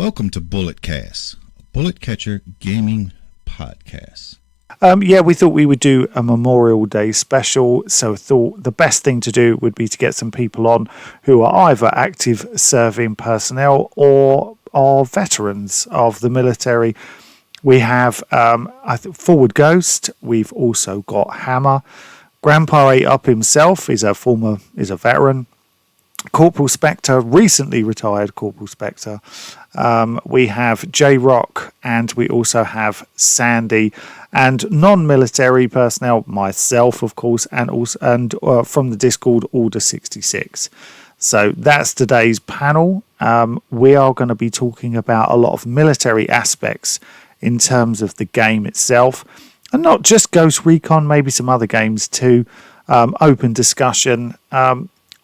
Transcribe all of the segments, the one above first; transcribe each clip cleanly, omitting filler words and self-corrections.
Welcome to Bulletcast, a Bullet Catcher Gaming Podcast. We thought we would do a Memorial Day special, so thought the best thing to do would be to get some people on who are either active serving personnel or are veterans of the military. We have Forward Ghost. We've also got Hammer. Grandpa 8 Up himself is a veteran. Corporal Spectre, recently retired Corporal Spectre. We have J-Rock, and we also have Sandy, and non-military personnel, myself, of course, and from the Discord, Order 66. So that's today's panel. We are going to be talking about a lot of military aspects in terms of the game itself, and not just Ghost Recon, maybe some other games too. Open discussion.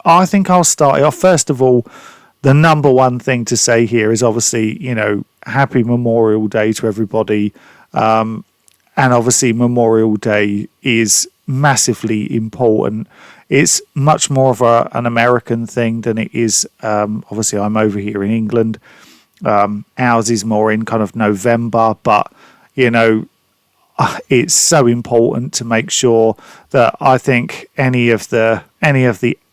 I think I'll start it off. First of all, the number one thing to say here is obviously, happy Memorial Day to everybody. And obviously Memorial Day is massively important. It's much more of an American thing than it is. Obviously, I'm over here in England. Ours is more in kind of November, but, it's so important to make sure that I think any of the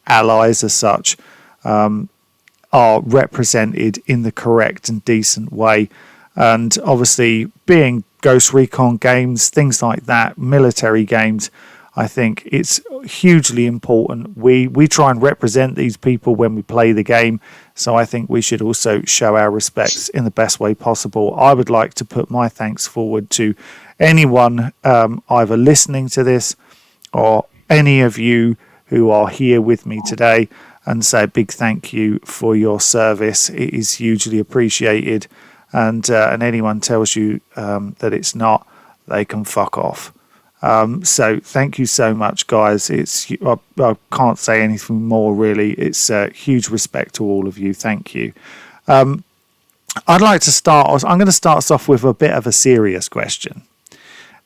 allies as such are represented in the correct and decent way. And obviously being Ghost Recon games, things like that, military games, I think it's hugely important. We try and represent these people when we play the game, so I think we should also show our respects in the best way possible. I would like to put my thanks forward to anyone either listening to this or any of you who are here with me today, and say a big thank you for your service. It is hugely appreciated, and anyone tells you that it's not, they can fuck off. So thank you so much, guys. I can't say anything more, really. It's huge respect to all of you. Thank you. I'd like to start. I'm going to start us off with a bit of a serious question,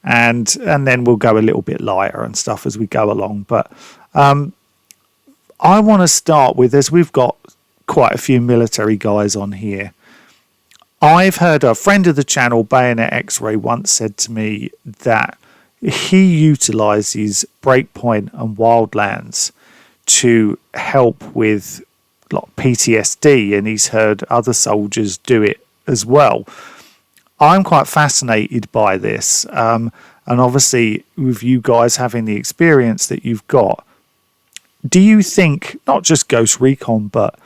and then we'll go a little bit lighter and stuff as we go along. But I want to start with, as we've got quite a few military guys on here, I've heard a friend of the channel, Bayonet X-Ray, once said to me that he utilises Breakpoint and Wildlands to help with PTSD, and he's heard other soldiers do it as well. I'm quite fascinated by this, and obviously with you guys having the experience that you've got, do you think, not just Ghost Recon, but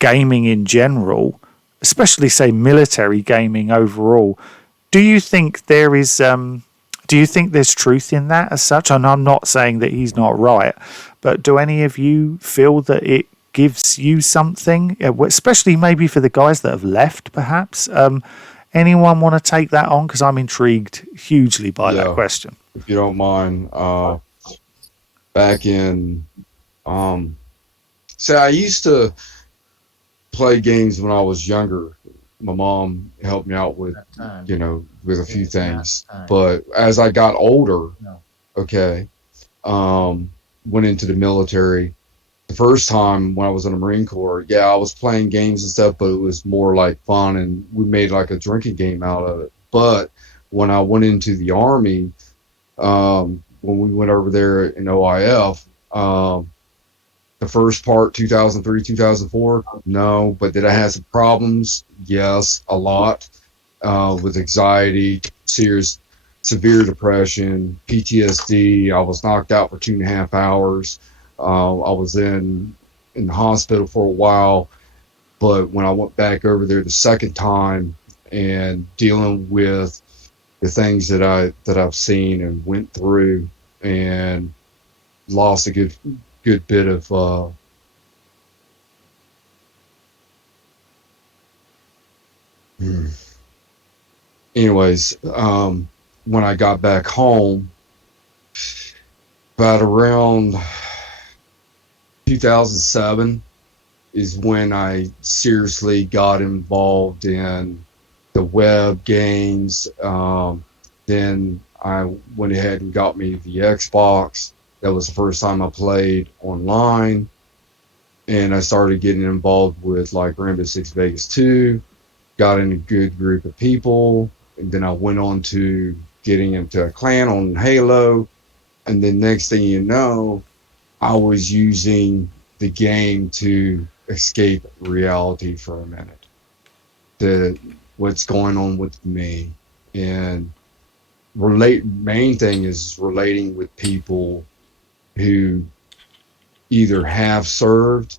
gaming in general, especially say military gaming overall, do you think there's truth in that as such? And I'm not saying that he's not right, but do any of you feel that it gives you something, especially maybe for the guys that have left, perhaps? Anyone want to take that on? Because I'm intrigued hugely by that question. If you don't mind, back in... I used to play games when I was younger. My mom helped me out with, with a few things. But as I got older, went into the military. The first time when I was in the Marine Corps, I was playing games and stuff, but it was more like fun, and we made like a drinking game out of it. But when I went into the Army, when we went over there in OIF, the first part, 2003, 2004, no. But did I have some problems? Yes, a lot, with anxiety, severe depression, PTSD. I was knocked out for 2.5 hours. I was in the hospital for a while. But when I went back over there the second time and dealing with the things that I've seen and went through, and lost a good bit of anyways, when I got back home, about around 2007 is when I seriously got involved in the web games. Then I went ahead and got me the Xbox. That was the first time I played online, and I started getting involved with like Rainbow Six Vegas 2, got in a good group of people, and then I went on to getting into a clan on Halo, and then next thing you know, I was using the game to escape reality for a minute. The What's going on with me, and main thing is relating with people who either have served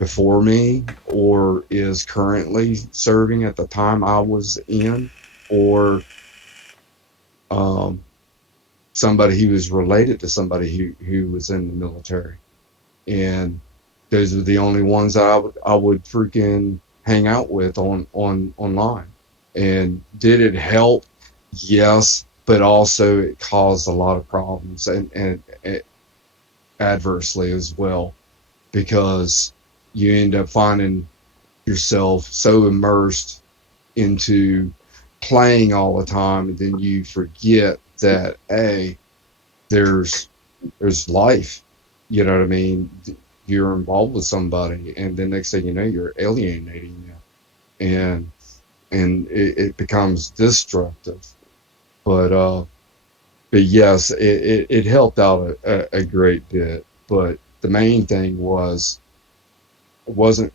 before me or is currently serving at the time I was in, or um, somebody who was related to somebody who was in the military. And those are the only ones that I would freaking hang out with on online. And did it help? Yes, but also it caused a lot of problems and adversely as well, because you end up finding yourself so immersed into playing all the time, and then you forget that there's life. You know what I mean? You're involved with somebody, and the next thing you know, you're alienating them, and it becomes destructive. But yes, it helped out a great bit. But the main thing wasn't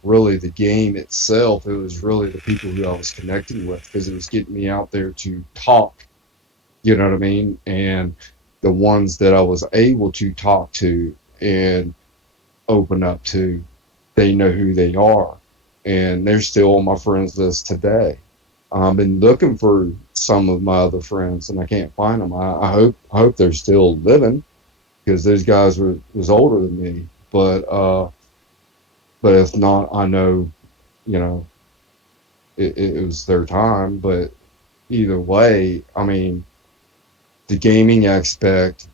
really the game itself. It was really the people who I was connecting with, because it was getting me out there to talk. You know what I mean? And the ones that I was able to talk to and open up to, they know who they are, and they're still on my friends list today. I've been looking for some of my other friends, and I can't find them. I hope they're still living, because those guys was older than me. But if not, I know, you know, it was their time. But either way, I mean, the gaming aspect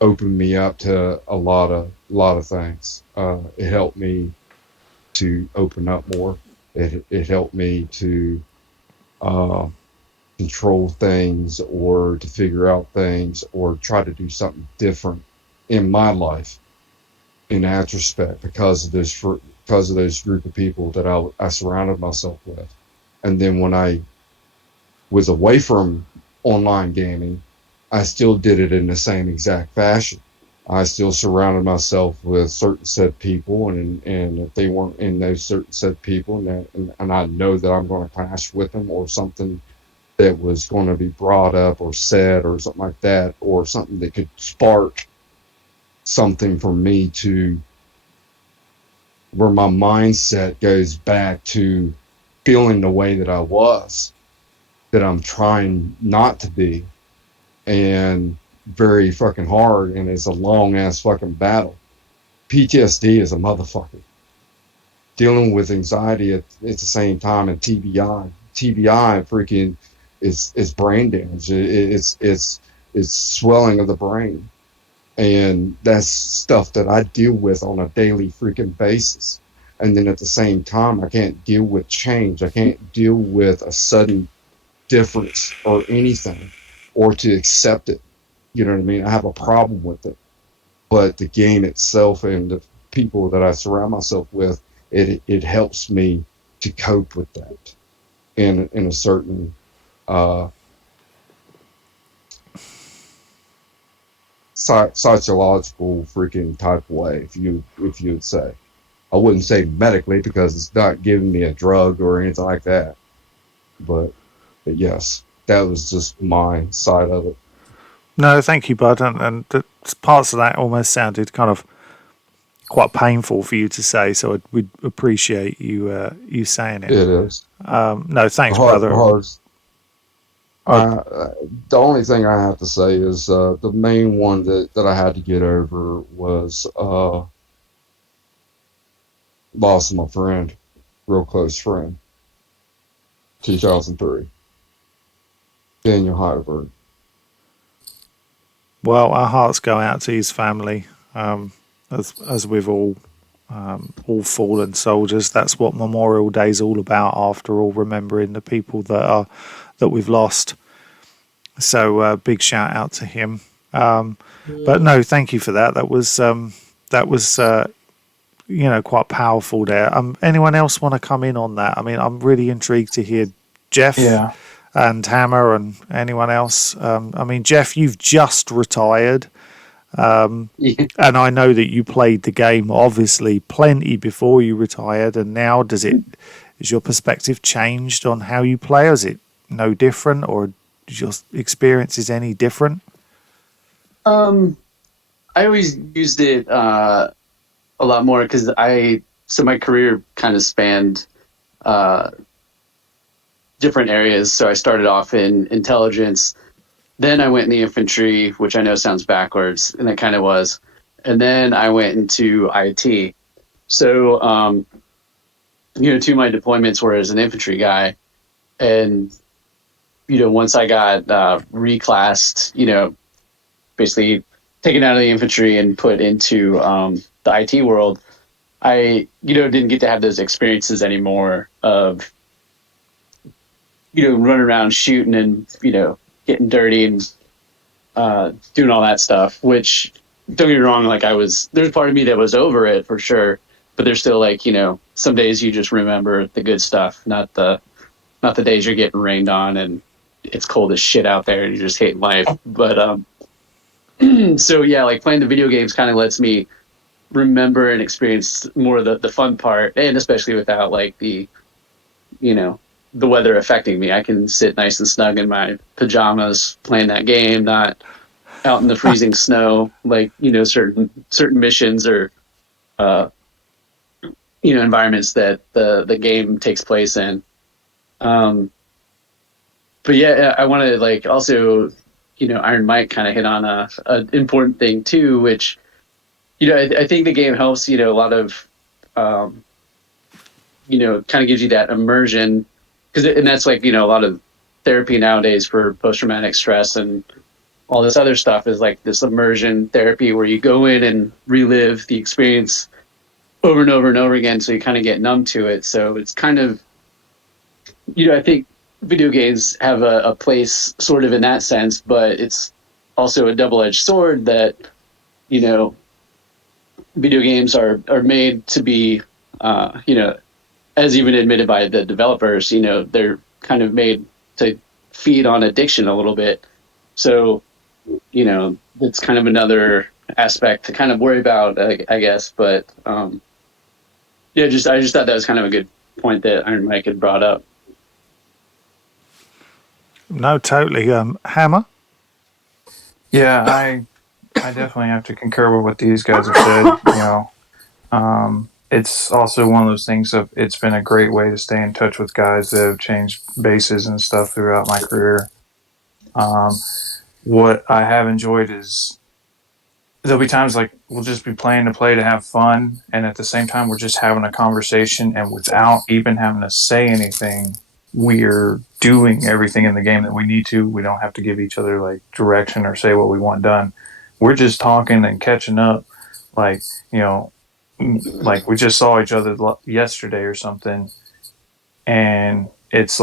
opened me up to a lot of things. It helped me to open up more. It helped me to uh, control things, or to figure out things, or try to do something different in my life in that respect, because of those group of people that I surrounded myself with. And then when I was away from online gaming, I still did it in the same exact fashion. I still surrounded myself with certain set people, and if they weren't in those certain set people, and I know that I'm going to clash with them, or something that was going to be brought up or said, or something like that, or something that could spark something for me, to where my mindset goes back to feeling the way that I was, that I'm trying not to be, and very fucking hard, and it's a long ass fucking battle. PTSD is a motherfucker. Dealing with anxiety at the same time, and TBI freaking is brain damage. It's swelling of the brain, and that's stuff that I deal with on a daily freaking basis. And then at the same time, I can't deal with change. I can't deal with a sudden difference or anything, or to accept it. You know what I mean? I have a problem with it. But the game itself and the people that I surround myself with, it helps me to cope with that in a certain uh, sociological freaking type way, if you would say. I wouldn't say medically, because it's not giving me a drug or anything like that. But yes, that was just my side of it. No, thank you, Bud. And the parts of that almost sounded kind of quite painful for you to say, so we'd appreciate you saying it. It is No, thanks, hard. brother. Hard. Uh, The only thing I have to say is the main one that I had to get over was loss of my friend, real close friend, 2003, Daniel Heiberg. well, our hearts go out to his family, as we've all fallen soldiers. That's what Memorial Day is all about, after all, remembering the people that we've lost. So big shout out to him. But no, thank you for that. That was quite powerful there. Anyone else want to come in on that? I mean, I'm really intrigued to hear Jeff and Hammer and anyone else. I mean, Jeff, you've just retired. And I know that you played the game obviously plenty before you retired, and now is your perspective changed on how you play? Or is it no different, or is your experiences any different? I always used it a lot more because my career kind of spanned different areas. So I started off in intelligence. Then I went in the infantry, which I know sounds backwards, and it kind of was. And then I went into IT. So, two of my deployments were as an infantry guy. And, once I got reclassed, basically taken out of the infantry and put into the IT world, I, didn't get to have those experiences anymore of, running around shooting and, getting dirty and doing all that stuff, which, don't get me wrong, there's part of me that was over it for sure, but there's still some days you just remember the good stuff, not the days you're getting rained on and it's cold as shit out there and you just hate life. But so yeah, playing the video games kind of lets me remember and experience more of the fun part, and especially without the weather affecting me. I can sit nice and snug in my pajamas playing that game, not out in the freezing snow, certain missions or, environments that the game takes place in. But yeah, I want to also, Iron Mike kind of hit on a important thing too, which, I think the game helps, a lot of, kind of gives you that immersion. And that's a lot of therapy nowadays for post-traumatic stress and all this other stuff is this immersion therapy where you go in and relive the experience over and over and over again. So you kind of get numb to it. So it's kind of, I think video games have a place sort of in that sense, but it's also a double-edged sword that, video games are made to be, as even admitted by the developers, they're kind of made to feed on addiction a little bit. So, it's kind of another aspect to kind of worry about, I guess. But I just thought that was kind of a good point that Iron Mike had brought up. No, totally. Hammer? Yeah, I definitely have to concur with what these guys have said. It's also one of those things of it's been a great way to stay in touch with guys that have changed bases and stuff throughout my career. What I have enjoyed is there'll be times we'll just be playing to play to have fun, and at the same time we're just having a conversation, and without even having to say anything, we're doing everything in the game that we need to. We don't have to give each other direction or say what we want done. We're just talking and catching up, we just saw each other yesterday or something, and it's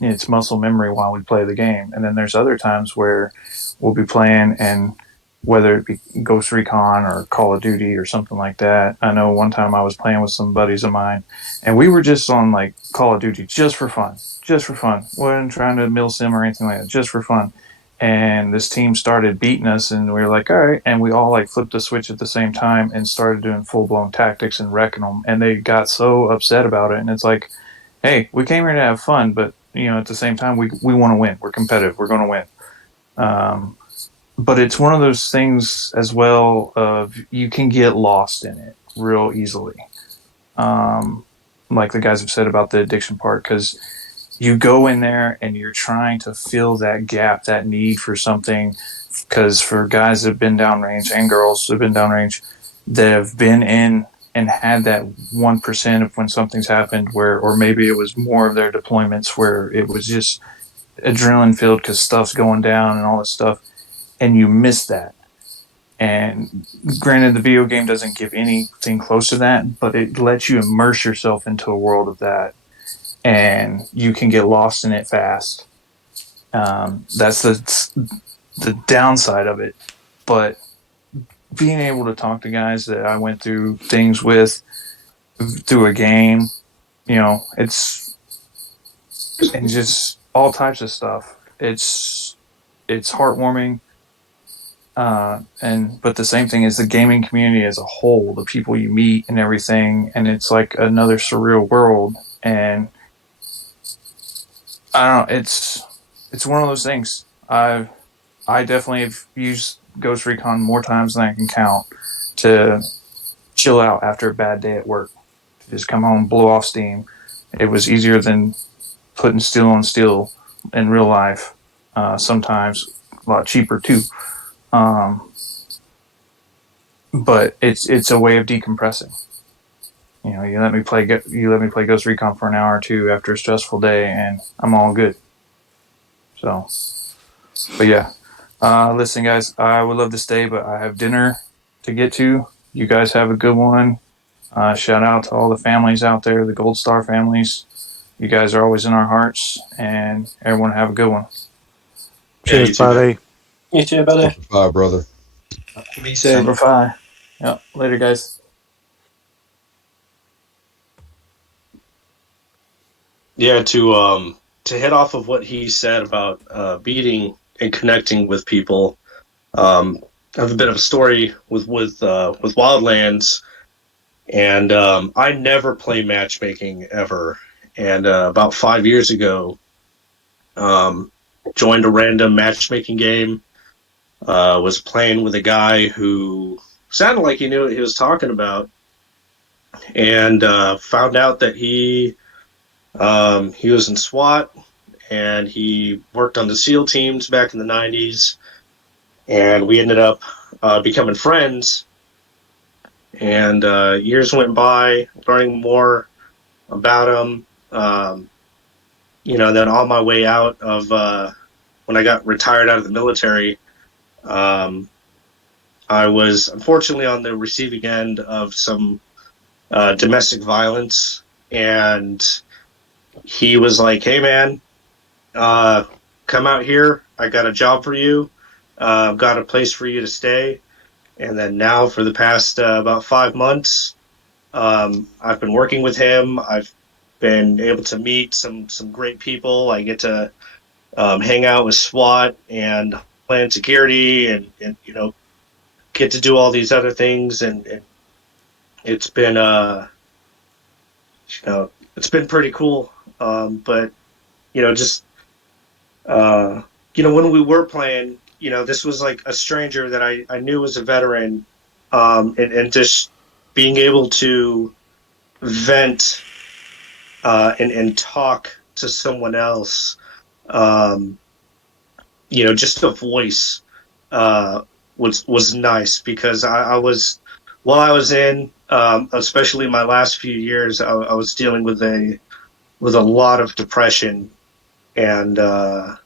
it's muscle memory while we play the game. And then there's other times where we'll be playing, and whether it be Ghost Recon or Call of Duty or something like that. I know one time I was playing with some buddies of mine, and we were just on Call of Duty just for fun. Wasn't trying to mill sim or anything like that, just for fun. And this team started beating us, and we were like, all right. And we all flipped the switch at the same time and started doing full-blown tactics and wrecking them. And they got so upset about it. And it's hey, we came here to have fun, but, at the same time, we want to win. We're competitive. We're going to win. But it's one of those things as well of you can get lost in it real easily. Like the guys have said about the addiction part, because you go in there and you're trying to fill that gap, that need for something. Because for guys that have been downrange and girls that have been downrange, that have been in and had that 1% of when something's happened or maybe it was more of their deployments where it was just adrenaline filled because stuff's going down and all this stuff, and you miss that. And granted, the video game doesn't give anything close to that, but it lets you immerse yourself into a world of that, and you can get lost in it fast. That's the downside of it. But being able to talk to guys that I went through things with through a game, it's and just all types of stuff. It's heartwarming. But the same thing is the gaming community as a whole, the people you meet and everything, and it's like another surreal world. And I don't know, it's one of those things. I definitely have used Ghost Recon more times than I can count to chill out after a bad day at work. To just come home, blow off steam. It was easier than putting steel on steel in real life. Sometimes a lot cheaper too. But it's a way of decompressing. You let me play Ghost Recon for an hour or two after a stressful day, and I'm all good. So, but yeah, listen, guys, I would love to stay, but I have dinner to get to. You guys have a good one. Shout out to all the families out there, the Gold Star families. You guys are always in our hearts, and everyone have a good one. Cheers, you too, buddy. man. You too, buddy. Bye, brother. Be safe. Number 5. Yep. Later, guys. Yeah, to hit off of what he said about beating and connecting with people. I have a bit of a story with Wildlands, and I never play matchmaking ever. And about 5 years ago, joined a random matchmaking game. Was playing with a guy who sounded like he knew what he was talking about, and found out that he was in SWAT, and he worked on the SEAL teams back in the 90s, and we ended up becoming friends. And years went by, learning more about him. Then on my way out of when I got retired out of the military, I was unfortunately on the receiving end of some domestic violence, and he was like, "Hey, man, come out here. I got a job for you. I've got a place for you to stay." And then now, for the past about 5 months, I've been working with him. I've been able to meet some great people. I get to hang out with SWAT and Homeland Security, and get to do all these other things, and it's been it's been pretty cool. But just when we were playing, this was like a stranger that I knew was a veteran, and just being able to vent and talk to someone else, just a voice was nice, because I was, while I was in, especially my last few years, I was dealing with a lot of depression, and I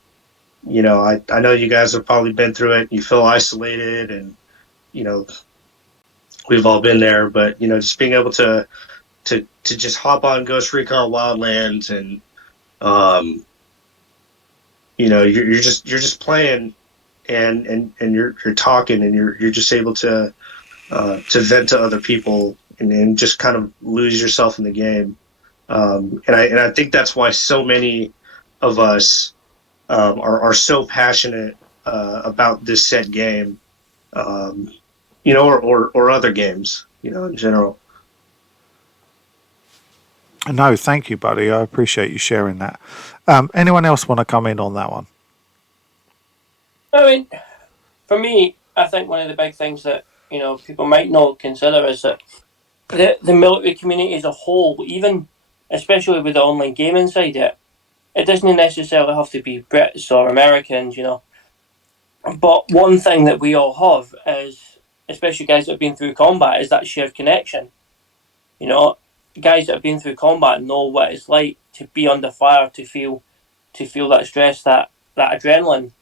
know you guys have probably been through it. You feel isolated, and we've all been there. But just being able to just hop on Ghost Recon Wildlands, and you're just playing, and you're talking, and you're just able to vent to other people, and just kind of lose yourself in the game. And I think that's why so many of us are so passionate about this set game, or other games, in general. No, thank you, buddy. I appreciate you sharing that. Anyone else want to come in on that one? I mean, for me, I think one of the big things that people might not consider is that the military community as a whole, even especially with the online gaming side of it, it doesn't necessarily have to be Brits or Americans, But one thing that we all have is, especially guys that have been through combat, is that shared connection. Guys that have been through combat know what it's like to be under fire, to feel that stress, that adrenaline.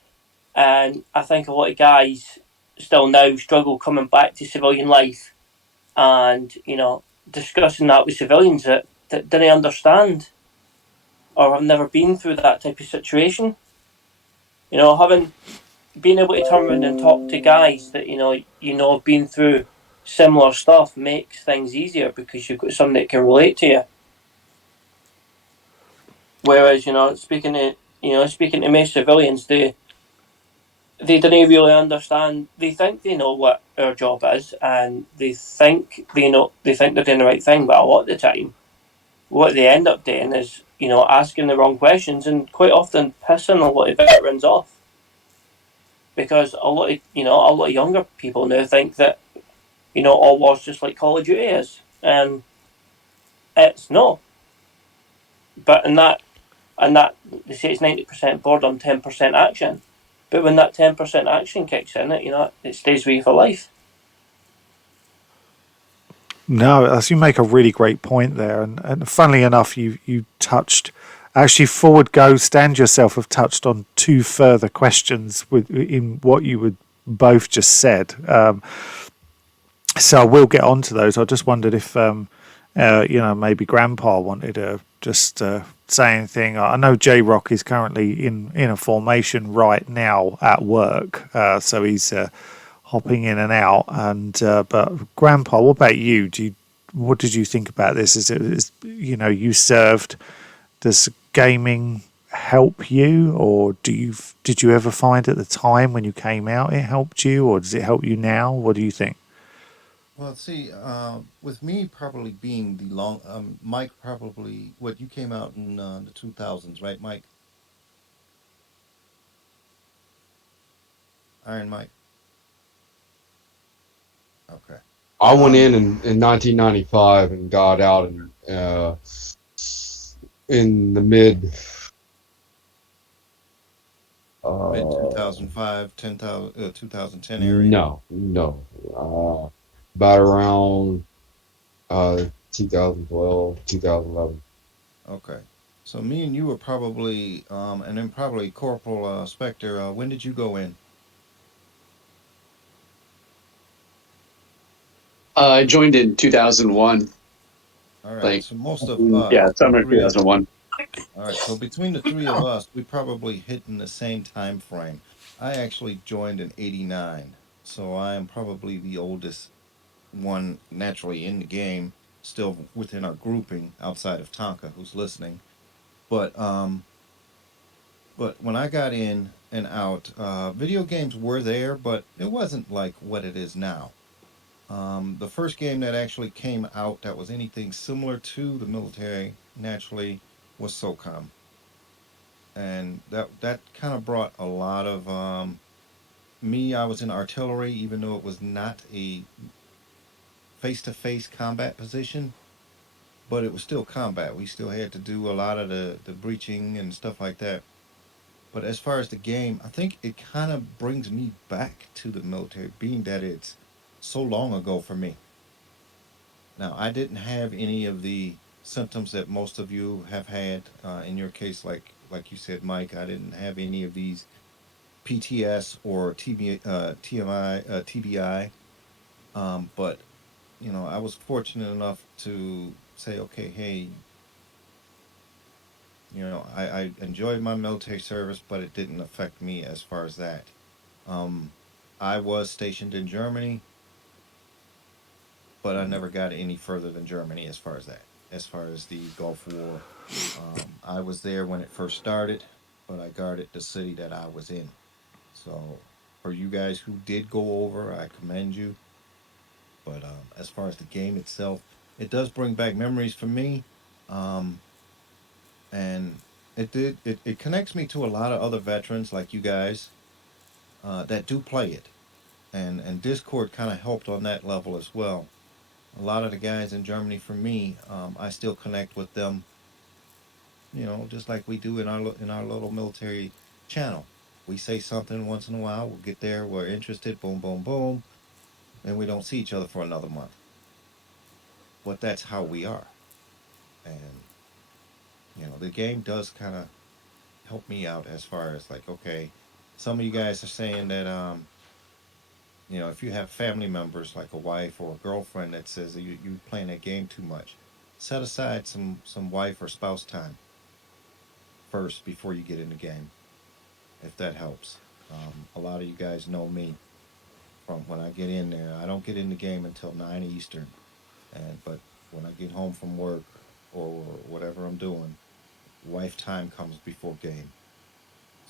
And I think a lot of guys still now struggle coming back to civilian life, and discussing that with civilians that didn't understand or have never been through that type of situation. Having being able to turn around and talk to guys that have been through similar stuff makes things easier because you've got somebody that can relate to you. Whereas speaking to most civilians, they don't really understand. They think they know what our job is, and they think they're doing the right thing. But a lot of the time, what they end up doing is asking the wrong questions, and quite often pissing a lot of veterans off, because a lot of younger people now think that all war's just like Call of Duty is, and it's no. But in that they say it's 90% boredom, 10% action. But when that 10% action kicks in, it stays with you for life. No, as you make a really great point there, and funnily enough, you touched actually forward go stand yourself have touched on two further questions in what you would both just said. So I will get on to those. I just wondered if maybe Grandpa wanted to just say anything. I know J Rock is currently in a formation right now at work, so he's hopping in and out. And but Grandpa, what about you? What did you think about this? You served? Does gaming help you, or did you ever find at the time when you came out it helped you, or does it help you now? What do you think? Well, see, with me probably being the long, Mike probably, what you came out in the 2000s, right, Mike? Iron Mike. Okay. I went Um, in 1995 and got out in the mid Mid uh 2005, 2010 area. no about around 2012 2011. Okay. So me and you were probably, and then probably Corporal Spectre. When did you go in? I joined in 2001, All right. like So most of yeah, the summer three of 2001. All right, so between the three of us, we probably hit in the same time frame. I actually joined in '89, so I am probably the oldest one naturally in the game, still within our grouping outside of Tonka, who's listening. But but when I got in and out, video games were there, but it wasn't like what it is now. The first game that actually came out that was anything similar to the military, naturally, was SOCOM. And that kind of brought a lot of me. I was in artillery, even though it was not a face-to-face combat position, but it was still combat. We still had to do a lot of the breaching and stuff like that. But as far as the game, I think it kind of brings me back to the military, being that it's so long ago for me. Now, I didn't have any of the symptoms that most of you have had. In your case, like you said, Mike, I didn't have any of these PTS or TMI, TBI. But I was fortunate enough to say, okay, hey, I enjoyed my military service, but it didn't affect me as far as that. Um, I was stationed in Germany, but I never got any further than Germany as far as that. As far as the Gulf War, I was there when it first started, but I guarded the city that I was in. So for you guys who did go over, I commend you. But as far as the game itself, it does bring back memories for me, um, and it connects me to a lot of other veterans like you guys that do play it, and Discord kind of helped on that level as well. A lot of the guys in Germany, for me, I still connect with them, just like we do in our little military channel. We say something once in a while, we'll get there, we're interested, boom, boom, boom, and we don't see each other for another month. But that's how we are, and the game does kind of help me out as far as like, okay, some of you guys are saying that, if you have family members like a wife or a girlfriend that says that you playing that game too much, set aside some wife or spouse time first before you get in the game, if that helps. A lot of you guys know me from when I get in there. I don't get in the game until 9 Eastern, and but when I get home from work or whatever I'm doing, wife time comes before game.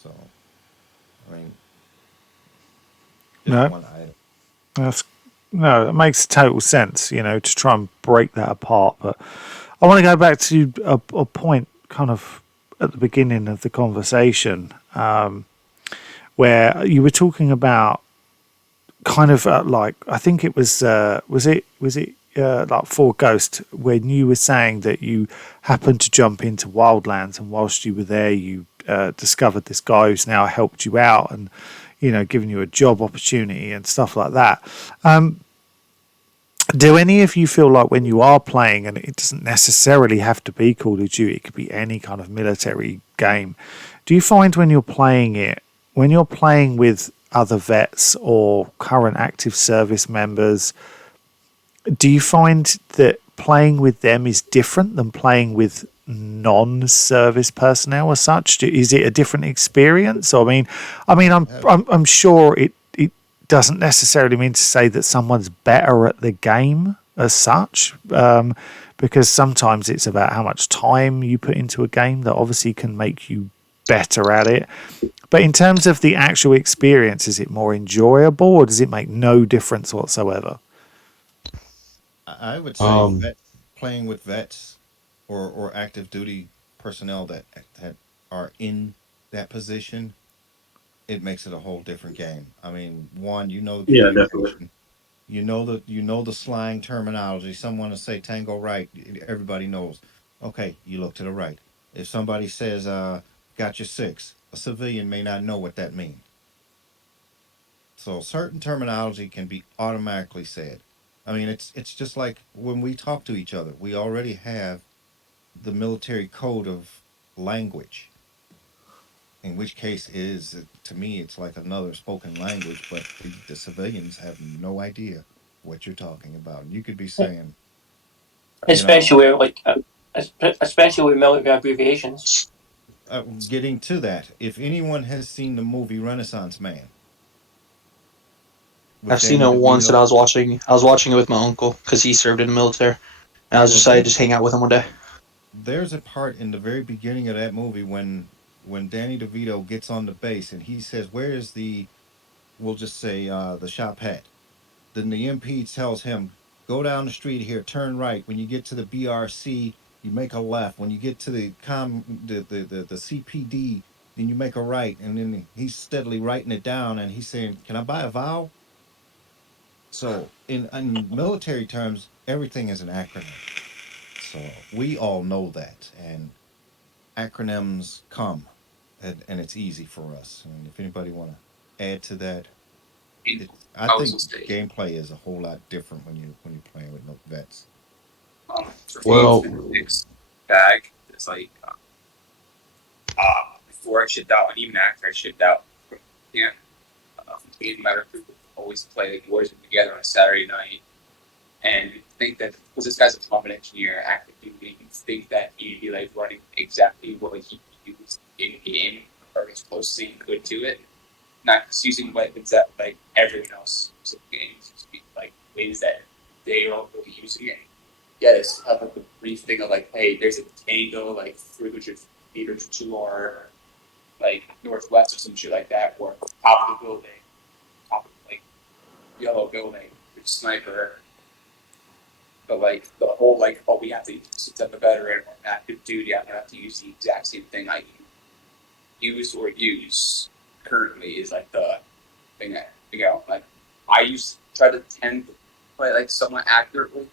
So I mean, just No, one item. that's no, it makes total sense, to try and break that apart. But I want to go back to a point kind of at the beginning of the conversation, where you were talking about kind of like, I think it was it like For Ghost, when you were saying that you happened to jump into Wildlands, and whilst you were there you discovered this guy who's now helped you out, and given you a job opportunity and stuff like that. Do any of you feel like when you are playing, and it doesn't necessarily have to be Call of Duty, it could be any kind of military game, do you find when you're playing with other vets or current active service members, do you find that playing with them is different than playing with non-service personnel as such? Is it a different experience? Or, Have I'm sure it doesn't necessarily mean to say that someone's better at the game as such, because sometimes it's about how much time you put into a game that obviously can make you better at it. But in terms of the actual experience, is it more enjoyable, or does it make no difference whatsoever? I would say Um, playing with vets or active duty personnel that are in that position, it makes it a whole different game. I mean, one, you know the Yeah, definitely. communication, you know the slang terminology. Someone will say tango right, everybody knows. Okay, you look to the right. If somebody says got your six, a civilian may not know what that means. So certain terminology can be automatically said. I mean, it's just like when we talk to each other, we already have the military code of language. In which case is to me it's like another spoken language, but the civilians have no idea what you're talking about. You could be saying, you know, especially with especially with military abbreviations. getting to that. If anyone has seen the movie Renaissance Man with I've seen Danny it once, and DeVito, I was watching it with my uncle because he served in the military, and I was well, just I just hang out with him one day. there's a part in the very beginning of that movie when Danny DeVito gets on the base and he says, "Where is the we'll just say the shop hat?" Then the MP tells him, "Go down the street here, turn right. When you get to the BRC, you make a left. When you get to the CPD, then you make a right." And then he's steadily writing it down, and he's saying, "Can I buy a vowel?" So in military terms, everything is an acronym. So we all know that, and acronyms come, and it's easy for us. And if anybody want to add to that, I I was think just saying, gameplay is a whole lot different when you're playing with no vets. for me, it's well, been a mixed bag. It's like before I shipped out, and even after I shipped out from camp, me and my recruit would always play like Warzone together on a Saturday night. And you think that because this guy's a combat engineer, active duty, you think that he'd be like running exactly what he used in game or as close as he could to it, not just using weapons that like everyone else uses in games, just be like ways that they don't really using it. Yeah, it's have like the brief thing of like, hey, there's a tango like 300 meters to our like northwest or some shit like that, or top of the building, top of like yellow building, with sniper. But like the whole like, oh, we have to since I'm a veteran or active duty, I have to use the exact same thing I use or use currently is like the thing that like I used to try to tend to play like somewhat accurately.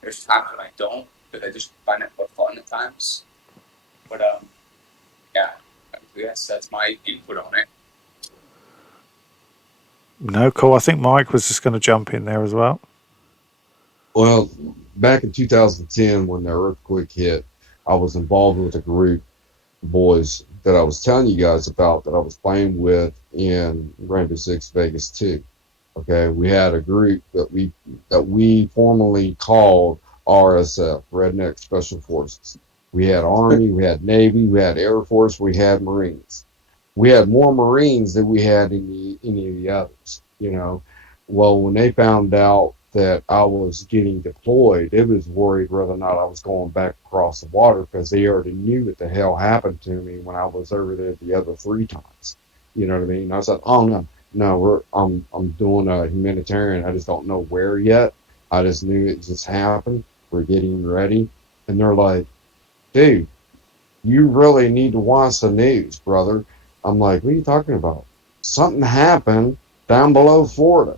There's times when I don't, but I just find it more fun at times. But yeah, I guess that's my input on it. No, cool. I think Mike was just going to jump in there as well. well, back in 2010 when the earthquake hit, I was involved with a group of boys that I was telling you guys about that I was playing with in Rainbow Six Vegas 2. Okay, we had a group that we formerly called RSF, Redneck Special Forces. We had Army, we had Navy, we had Air Force, we had Marines. we had more Marines than we had any of the others. Well, when they found out that I was getting deployed, it was worried whether or not I was going back across the water because they already knew what the hell happened to me when I was over there the other 3 times. You know what I mean? I said, "Oh no, no, I'm doing a humanitarian. I just don't know where yet. I just knew it just happened. We're getting ready." And they're like, "Dude, you really need to watch the news, brother." I'm like, "What are you talking about? Something happened down below Florida.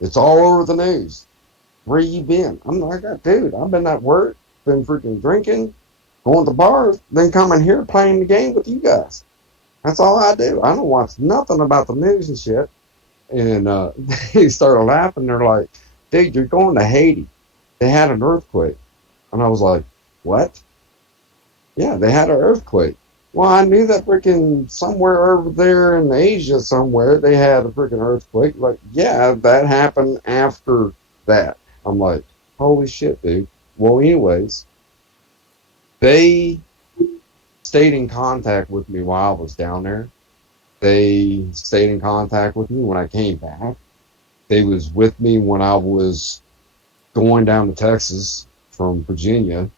It's all over the news. Where you been?" I'm like, "Dude, I've been at work, been freaking drinking, going to bars, then coming here playing the game with you guys. That's all I do. I don't watch nothing about the news and shit." And they started laughing. They're like, "Dude, you're going to Haiti. They had an earthquake." And I was like, "What?" "Yeah, they had an earthquake." "Well, I knew that freaking somewhere over there in Asia somewhere they had a freaking earthquake." Like, yeah, that happened after that. I'm like, "Holy shit, dude." Well, anyways, they stayed in contact with me while I was down there. They stayed in contact with me when I came back. They was with me when I was going down to Texas from Virginia,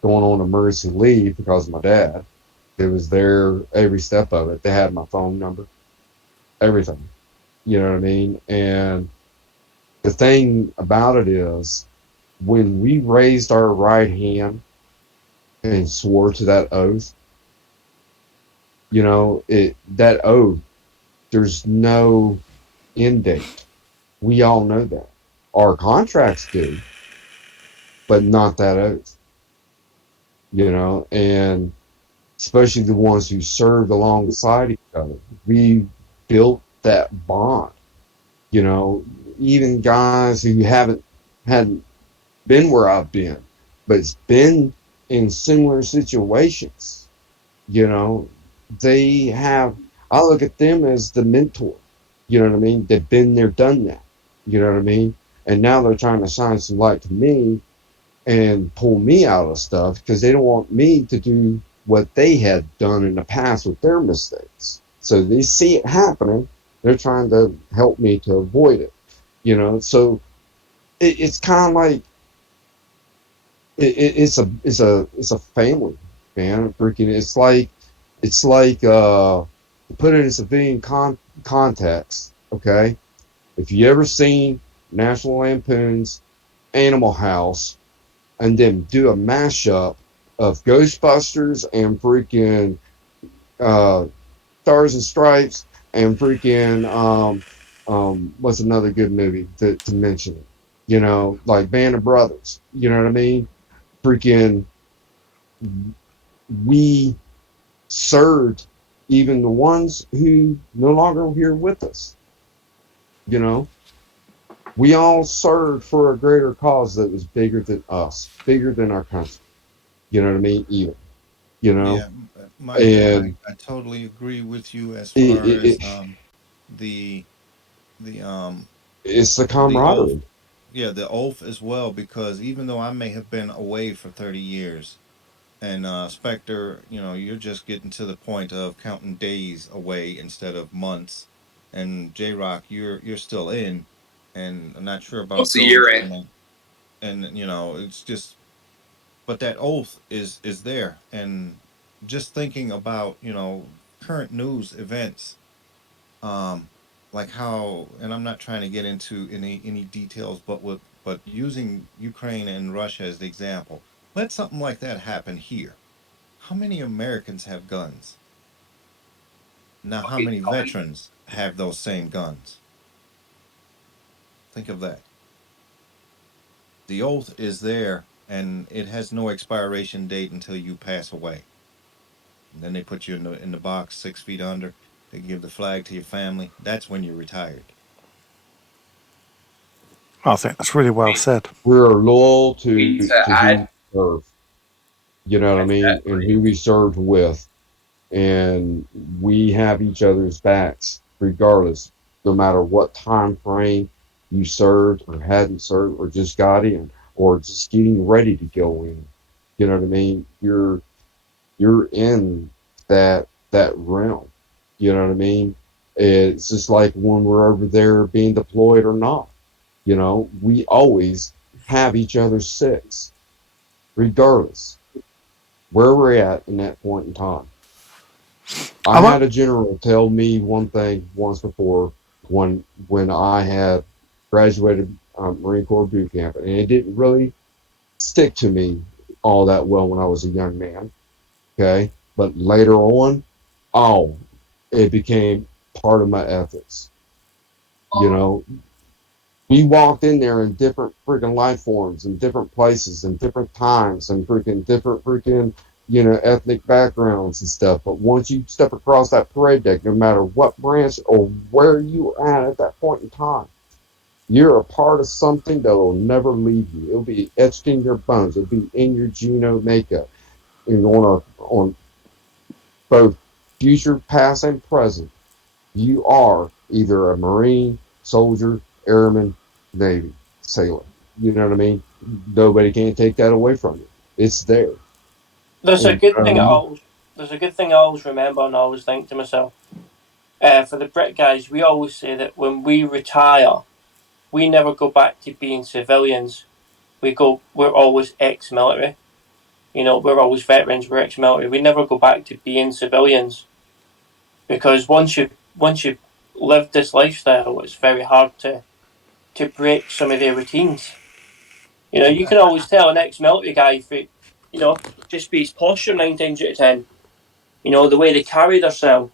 going on emergency leave because of my dad. It was there every step of it. They had my phone number, everything. You know what I mean? And the thing about it is, when we raised our right hand and swore to that oath, that oath, there's no end date. We all know that. Our contracts do, but not that oath. And especially the ones who served alongside each other. We built that bond. You know, Even guys who hadn't been where I've been, but it's been in similar situations. You know, they have. I look at them as the mentor. You know what I mean? They've been there, done that. You know what I mean? And now they're trying to shine some light to me and pull me out of stuff because they don't want me to do what they had done in the past with their mistakes. So they see it happening. They're trying to help me to avoid it. So it's kind of like it's a family, man. Freaking, it's like put it in civilian context. Okay, if you ever seen National Lampoon's Animal House and then do a mashup of Ghostbusters and freaking uh, Stars and Stripes and freaking what's another good movie to mention it? Like Band of Brothers. You know what I mean? Freaking, we served even the ones who no longer here with us. You know, we all served for a greater cause that was bigger than us, bigger than our country. You know what I mean? Even you know, Yeah, Mike, and I totally agree with you as it, far it, as it the the um it's the the oath. camaraderie. Yeah, the oath as well, because even though I may have been away for 30 years, and Spectre, you're just getting to the point of counting days away instead of months. And J Rock, you're still in, and I'm not sure about Once a year Ghost, in. and it's just, but that oath is there, and just thinking about current news events, um, like how, and I'm not trying to get into any details, but using Ukraine and Russia as the example, let something like that happen here. How many Americans have guns? Now, how Fucking many ton. veterans have those same guns? Think of that. The oath is there, and it has no expiration date until you pass away. And then they put you in the box 6 feet under. They give the flag to your family. That's when you're retired. I think that's really well We said. We're loyal need to to who add we serve. You know what I mean? that. And who we served with, and we have each other's backs regardless, no matter what time frame you served or hadn't served or just got in or just getting ready to go in. You know what I mean? You're in that realm. You know what I mean? It's just like when we're over there being deployed or not. We always have each other's six, regardless where we're at in that point in time. I I won't. had a general tell me one thing once before when I had graduated Marine Corps boot camp, and it didn't really stick to me all that well when I was a young man. Okay, but later on, oh, it became part of my ethics. You know, we walked in there in different freaking life forms and different places and different times and freaking different freaking ethnic backgrounds and stuff. But once you step across that parade deck, no matter what branch or where you are at that point in time, you're a part of something that will never leave you. It'll be etched in your bones. It'll be in your genome makeup and on both future, past, and present. You are either a Marine, soldier, airman, Navy, sailor. You know what I mean? Nobody can take that away from you. It's there. There's a And good thing I always there's a good thing I always remember and I always think to myself. For the Brit guys, we always say that when we retire, we never go back to being civilians. We're always ex-military. We're always veterans. We're ex-military. We never go back to being civilians because once you've lived this lifestyle, it's very hard to break some of their routines. You can always tell an ex-military guy if just be his posture 9 times out of 10. The way they carry themselves.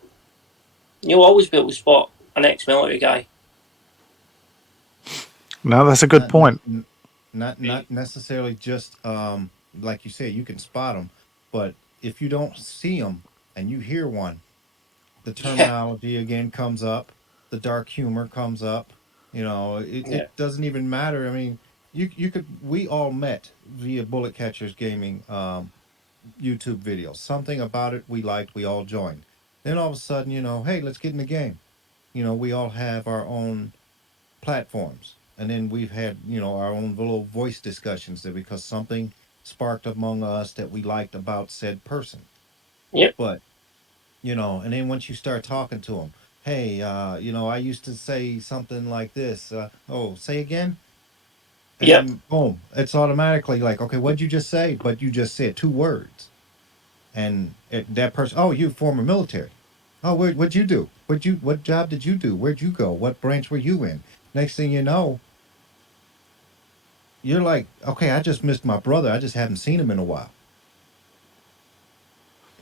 You'll always be able to spot an ex-military guy. No, that's a good not point. not necessarily just like you said, you can spot them, but if you don't see them and you hear one, the Yeah, terminology again comes up, the dark humor comes up. yeah, It doesn't even matter. I mean, you could we all met via Bullet Catchers Gaming YouTube videos. Something about it we liked, we all joined. Then all of a sudden, hey, let's get in the game. We all have our own platforms. And then we've had, our own little voice discussions there because something sparked among us that we liked about said person. yep, But, and then once you start talking to them, hey, I used to say something like this. Oh, say again? And yep, then boom, it's automatically like, okay, what'd you just say? But you just said two words. And that person, oh, you former military. Oh, what'd you do? What job did you do? Where'd you go? What branch were you in? Next thing you know, you're like, okay, I just missed my brother. I just haven't seen him in a while.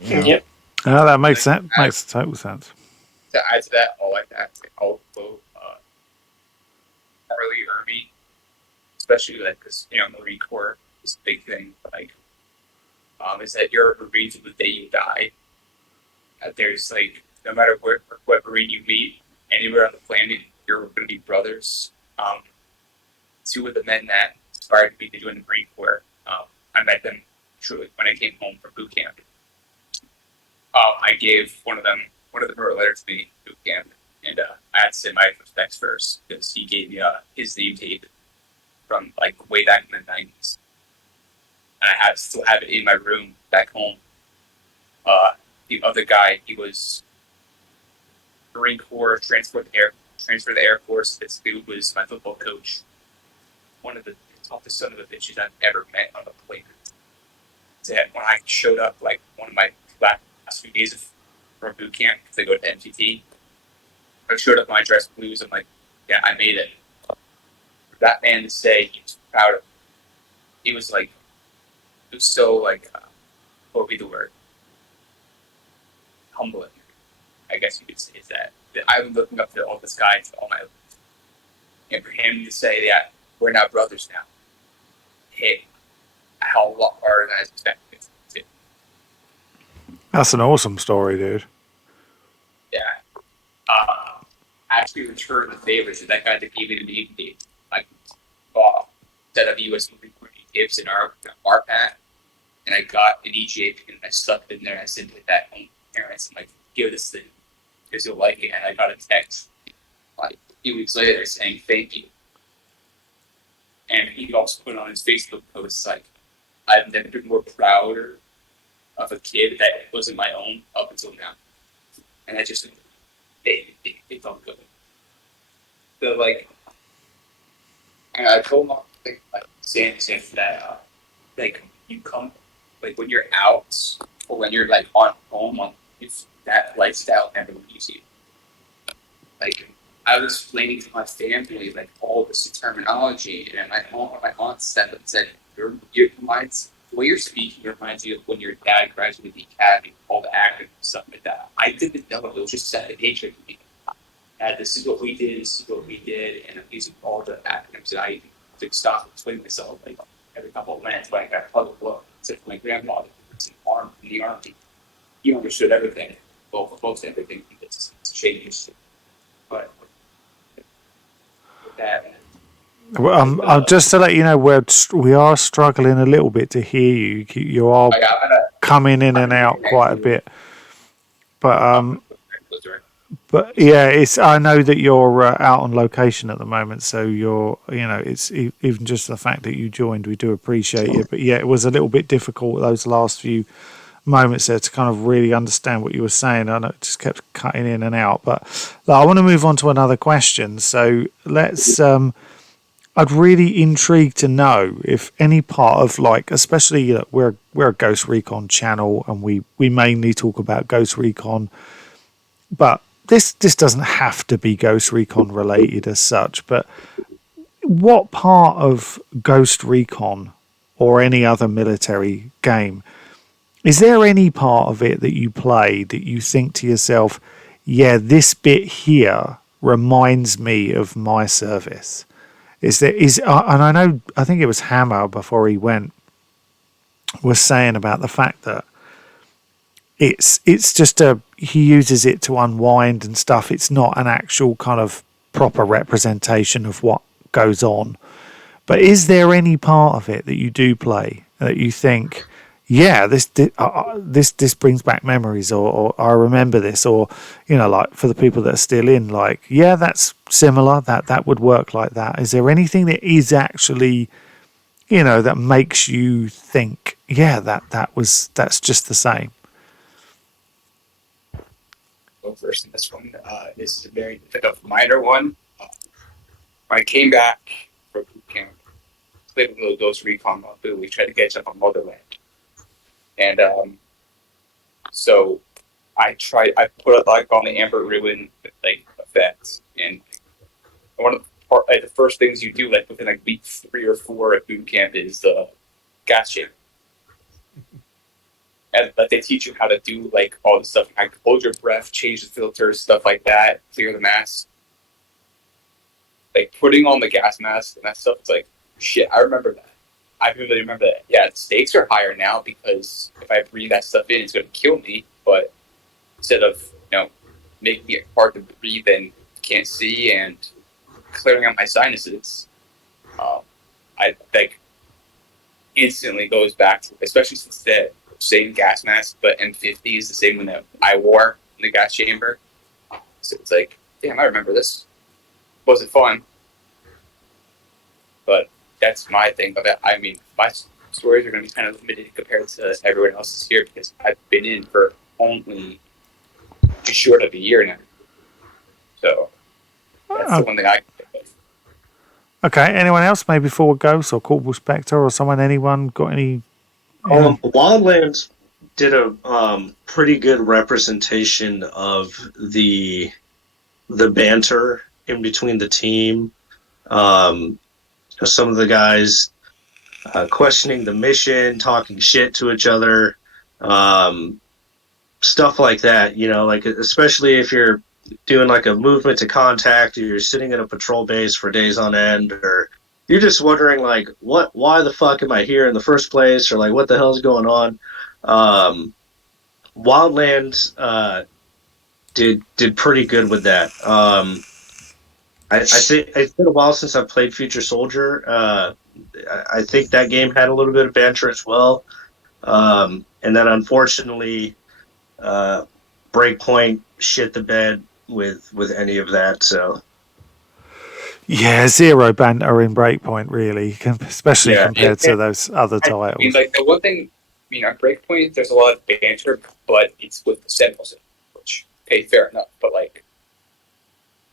You know, yep, That makes Like sense. Makes total sense. to add to that, all I have to quote Harley Irving, especially like because Marine Corps is a big thing. Like, is that you're a Marine till the day you die. There's like no matter what Marine you meet anywhere on the planet, you're going to be brothers. Two of the men that inspired me to join the Marine Corps, I met them truly when I came home from boot camp. I gave one of them wrote a letter to me at boot camp, and I had to say my respects first because he gave me his name tape from like way back in the '90s, and I still have it in my room back home. The other guy, he was Marine Corps, transferred to the Air Force. This dude was my football coach. One of the toughest son of a bitches I've ever met on the plane. That when I showed up, like one of my last few days from boot camp, because I go to MTT, I showed up in my dress blues. I'm like, yeah, I made it. For that man to say he was proud of me, it was like, it was so like, what would be the word? Humbling, I guess you could say, is that I've been looking up to all this guy all my life. And for him to say that we're now brothers now, hit a hell of a lot harder than I expected to. That's an awesome story, dude. Yeah. Actually returned the favor to that guy that gave me the name date. Like, set up US Marine Corps gifts in our pack, and I got an EJ and I stuck it in there and I sent it back home to my parents. I'm like, give this thing because you'll like it. And I got a text like a few weeks later saying thank you. And he also put on his Facebook post like, I've never been more prouder of a kid that wasn't my own up until now. And that just it felt good. So like, I told him like saying that like you come like when you're out or when you're like on home on if that lifestyle never leaves you. Like I was explaining to my family like all this terminology, and my aunt said your reminds the way you're speaking reminds you of when your dad graduated the academy, all the acronyms and stuff like that. I didn't know it was just second nature to me. This is what we did, this is what we did, and I'm using all the acronyms that I to stop explaining myself like every couple of minutes. Like I public look, except for my grandfather, was in the army. He understood everything, most everything. It's changed, but with that. Well, just to let you know, we are struggling a little bit to hear you. You are coming in and out quite a bit, but yeah, it's. I know that you're out on location at the moment, so it's even just the fact that you joined, we do appreciate it. But yeah, it was a little bit difficult those last few moments there to kind of really understand what you were saying. I know it just kept cutting in and out, but I want to move on to another question. So let's. I'd really intrigued to know if any part of like, especially we're a Ghost Recon channel, and we mainly talk about Ghost Recon, but this doesn't have to be Ghost Recon related as such. But what part of Ghost Recon or any other military game, is there any part of it that you play that you think to yourself, yeah, this bit here reminds me of my service? And I think it was Hammer before he went was saying about the fact that it's just he uses it to unwind and stuff. It's not an actual kind of proper representation of what goes on. But is there any part of it that you do play that you think, yeah, this brings back memories, or I remember this, or like for the people that are still in, like, yeah, that's similar, that would work like that. Is there anything that is actually, that makes you think, yeah, that's just the same? Well, first, this one is a very minor one. When I came back for boot camp, played with little Ghost Recon on boot. We tried to catch up on Motherland. And so I put it like on the Amber Ruin like effect, and one of the first things you do like within like week 3 or 4 at boot camp is the gas chamber, and like they teach you how to do like all the stuff, like hold your breath, change the filters, stuff like that, clear the mask, like putting on the gas mask and that stuff. It's like shit. I remember that. I really remember that. Yeah, the stakes are higher now because if I breathe that stuff in, it's going to kill me. But instead of making it hard to breathe and can't see and clearing out my sinuses, I think instantly goes back to, especially since the same gas mask, but M50 is the same one that I wore in the gas chamber. So it's like, damn, I remember this. Wasn't fun, but that's my thing about it. I mean, my stories are going to be kind of limited compared to everyone else's here because I've been in for only just short of a year now. So that's the one thing I can think of. Okay, anyone else? Maybe Forward Ghost or Corporal Spectre or someone? Anyone got any? Wildlands did a pretty good representation of the banter in between the team. Some of the guys questioning the mission, talking shit to each other, stuff like that. Like especially if you're doing like a movement to contact, or you're sitting in a patrol base for days on end, or you're just wondering like, why the fuck am I here in the first place, or like what the hell is going on. Wildlands did pretty good with that. I think it's been a while since I've played Future Soldier. I think that game had a little bit of banter as well. And then unfortunately, Breakpoint shit the bed with any of that. So yeah, zero banter in Breakpoint, really, especially compared to those other titles. I mean, like the one thing, on Breakpoint, there's a lot of banter, but it's with the Sentinels, which, okay, fair enough. But like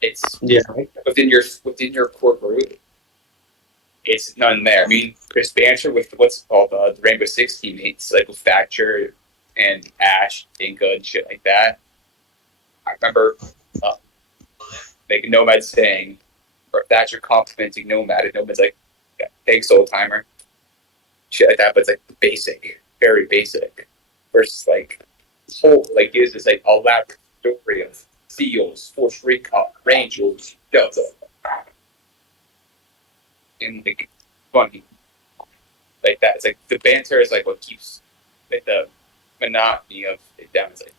It's Yeah. within your core group. It's none there. I mean, Chris Banter with what's called the Rainbow Six teammates, like with Thatcher and Ash, Dinka, and shit like that. I remember uh, like Nomad saying, or Thatcher complimenting Nomad, and Nomad's like, yeah, thanks, old timer. Shit like that, but it's like basic, very basic. Versus like whole, like is this like elaborate story of SEALs, Force Recon, Rangers, Delta, and like funny like that. It's like the banter is like what keeps like the monotony of it down. It's like,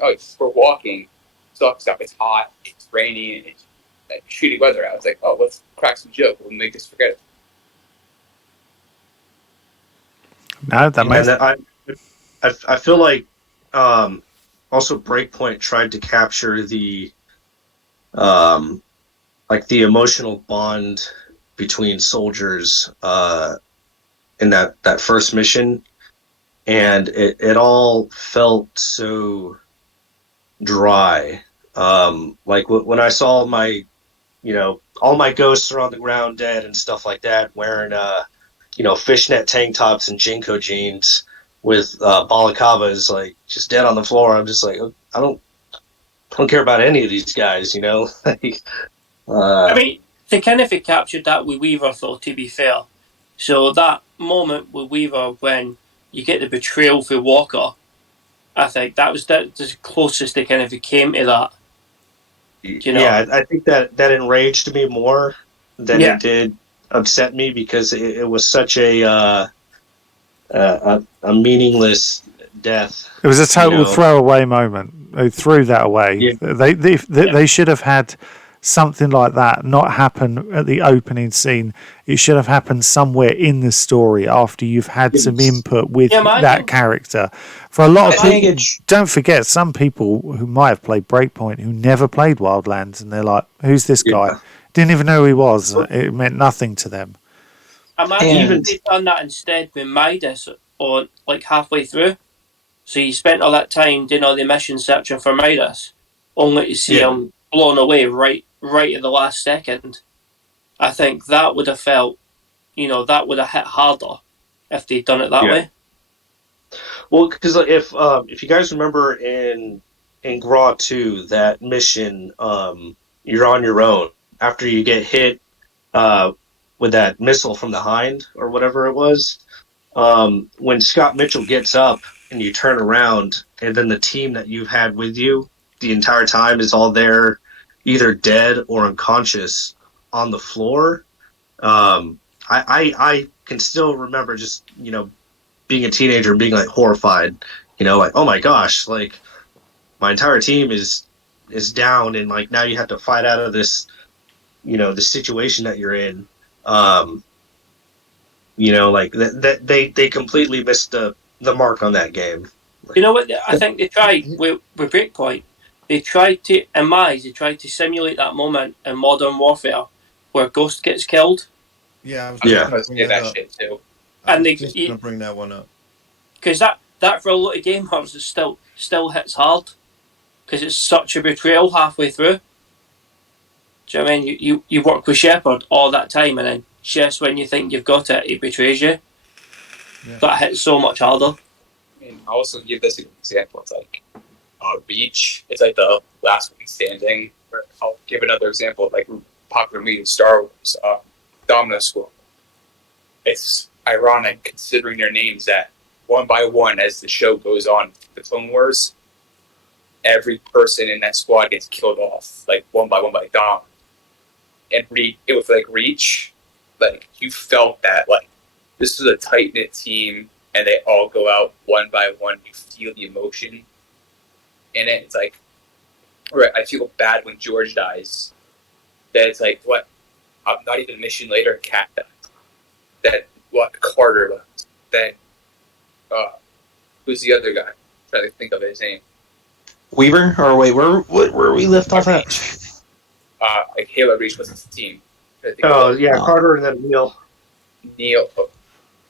oh, we're walking, sucks up, it's hot, it's rainy, and it's like, shitty weather out. It's like, oh, let's crack some joke. We'll make us forget it. No, that makes. And I feel like also Breakpoint tried to capture the like the emotional bond between soldiers in that first mission, and it all felt so dry. Like when I saw my, all my ghosts are on the ground dead and stuff like that, wearing fishnet tank tops and Jinko jeans with balaclavas, like just dead on the floor. I'm just like, I don't care about any of these guys, like, I mean, they kind of captured that with Weaver, though, to be fair. So that moment with Weaver when you get the betrayal for Walker, I think that was the closest they kind of came to that. Yeah, I think that enraged me more than it did upset me, because it was such a meaningless death. It was a total throwaway moment. They threw that away. Yeah. They should have had something like that not happen at the opening scene. It should have happened somewhere in the story after you've had some input with that character. For a lot of people, don't forget, some people who might have played Breakpoint who never played Wildlands, and they're like, who's this guy? Didn't even know who he was. It meant nothing to them. Imagine if they'd done that instead with Midas, or like halfway through. So you spent all that time doing all the missions searching for Midas, only to see him blown away right at the last second. I think that would have felt, that would have hit harder if they'd done it that way. Well, because if you guys remember in Graw 2, that mission, you're on your own after you get hit with that missile from the hind or whatever it was. When Scott Mitchell gets up and you turn around, and then the team that you've had with you the entire time is all there, either dead or unconscious on the floor. I can still remember just, being a teenager and being like horrified, like, oh my gosh, like my entire team is down, and like now you have to fight out of this, the situation that you're in. Like that they completely missed the mark on that game. You know what? I think they tried with Breakpoint. They tried to, in my eyes, they tried to simulate that moment in Modern Warfare where Ghost gets killed. Yeah, I was just going to bring that shit too. I was just going to bring that one up. Because that for a lot of gamers is still hits hard, because it's such a betrayal halfway through. Do you know what I mean? You work with Shepard all that time, and then just when you think you've got it, he betrays you. Yeah. That hits so much harder. I mean, I also give this an example. It's like Reach. It's like the last one standing. Or I'll give another example, like popular media, Star Wars, Domino Squad. It's ironic considering their names that one by one, as the show goes on, the Clone Wars, every person in that squad gets killed off, like one by Dom. And it was like Reach, like you felt that like this was a tight knit team, and they all go out one by one. You feel the emotion, and it's like, all right, I feel bad when George dies. That it's like, what? I'm not even a mission later. Cat died. That what? Carter left. Then, who's the other guy? I'm trying to think of his name. Weaver, or wait, where we left off at? Like Halo Reach was his team. Carter and then Neil.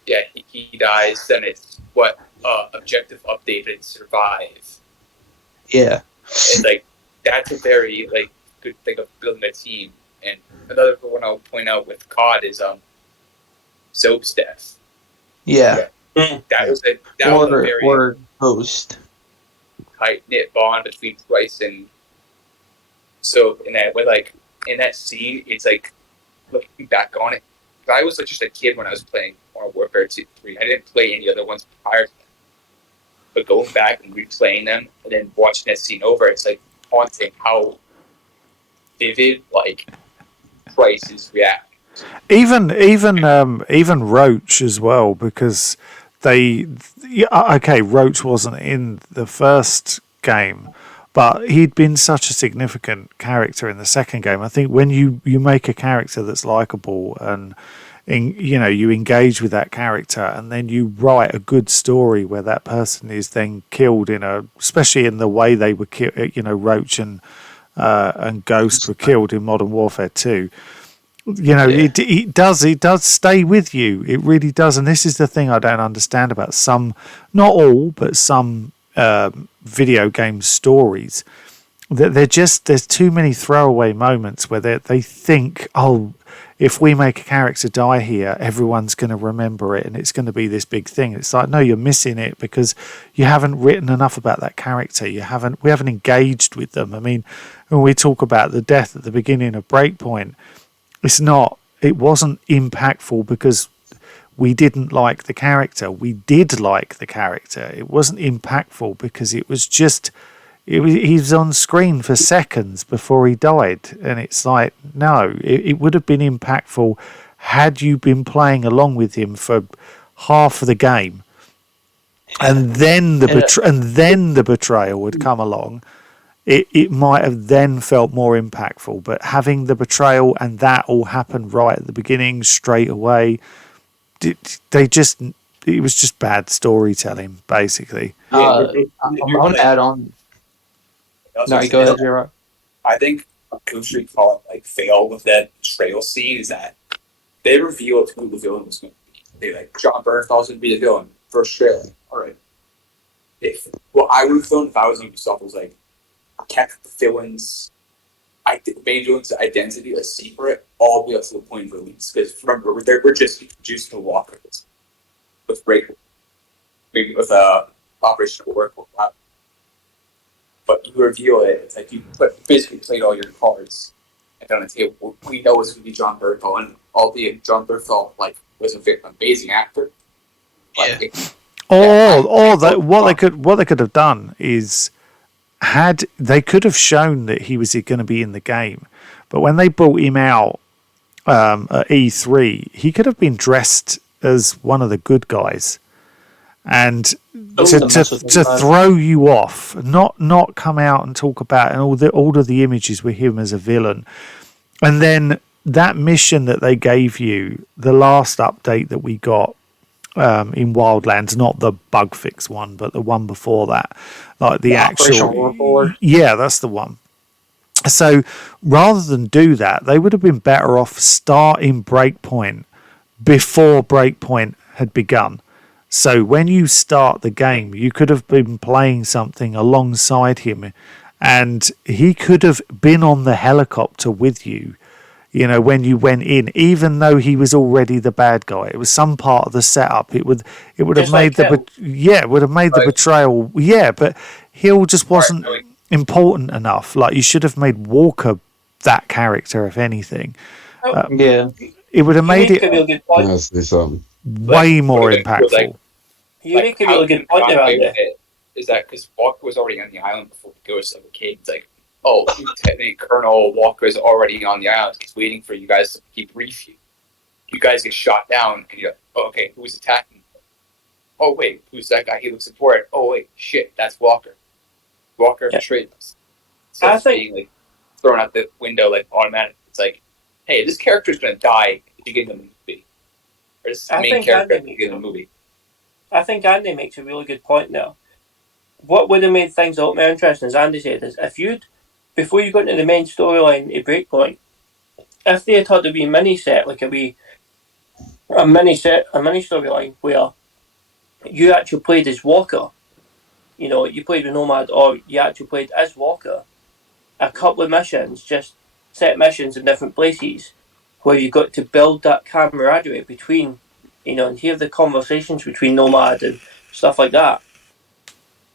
Yeah, he dies. Then it's what? Objective updated, survive. Yeah, and like that's a very like could think of building a team. And another one I'll point out with COD is Soap's death. Yeah. That was a very or Host. tight knit bond between Bryce and Soap. And that with like in that scene, it's like looking back on it. I was just a kid when I was playing Modern Warfare 2, 3. I didn't play any other ones prior to that. But going back and replaying them and then watching that scene over, it's like haunting how vivid like Bryce's react. Even Roach as well, because Roach wasn't in the first game, but he'd been such a significant character in the second game. I think when you make a character that's likable and you engage with that character, and then you write a good story where that person is then killed especially in the way they were killed. Roach and Ghost were killed in Modern Warfare 2. It does stay with you. It really does. And this is the thing I don't understand about some, not all, but some video game stories. That there's too many throwaway moments where they think, oh, if we make a character die here, everyone's going to remember it and it's going to be this big thing. It's like, no, you're missing it because you haven't written enough about that character. We haven't engaged with them. I mean, when we talk about the death at the beginning of Breakpoint, it wasn't impactful because we didn't like the character. We did like the character. It wasn't impactful because it was just, he was on screen for seconds before he died. And it's like, no, it would have been impactful had you been playing along with him for half of the game. And then the betrayal would come along. It might have then felt more impactful, but having the betrayal and that all happened right at the beginning, straight away, it was just bad storytelling, basically. I want to add on. No, go ahead, Gerard. I think we should call it like fail with that betrayal scene is that they revealed who the villain was going to be. They John Bernthal's going to be the villain first trailer. All right. I would have done if I was Ubisoft was kept the villain's main villain's identity a secret all the way up to the point of release. Because remember, we're just introduced to walkers with Operation Oracle. But you reveal it, it's like you basically played all your cards on the table. We know it's going to be John Berthal, and albeit John Berthal was an amazing actor. Yeah. What they could have done is they could have shown that he was going to be in the game, but when they brought him out at E3, he could have been dressed as one of the good guys, and to throw you off, not come out and talk about, and all of the images with him as a villain, and then that mission that they gave you, the last update that we got. In Wildlands, not the bug fix one, but the one before that, like the actual, that's the one. So rather than do that, they would have been better off starting Breakpoint before Breakpoint had begun. So when you start the game, you could have been playing something alongside him, and he could have been on the helicopter with you. When you went in, even though he was already the bad guy, it was some part of the setup. It would have made the betrayal. Yeah, but Hill just wasn't important enough. Like, you should have made Walker that character, if anything. It would have made it way more impactful. You make a really good point around it. Is that because Walker was already on the island before the ghost of the cave? It's like, oh, Lieutenant Colonel Walker's already on the island. He's waiting for you guys to debrief you. You guys get shot down, and you're like, oh, okay, who's attacking? Oh, wait, who's that guy? He looks important. Oh, wait, shit, that's Walker. Walker betrayed us. So it's being thrown out the window automatically. It's like, hey, this character's going to die if you get in the movie. Or this main character if you get in the movie. I think Andy makes a really good point now. What would have made things a lot more interesting, as Andy said, is if before you go into the main storyline at Breakpoint, if they had a wee mini set, a mini storyline where you actually played as Walker, you played with Nomad, or you actually played as Walker, a couple of missions, just set missions in different places, where you got to build that camaraderie between, and hear the conversations between Nomad and stuff like that,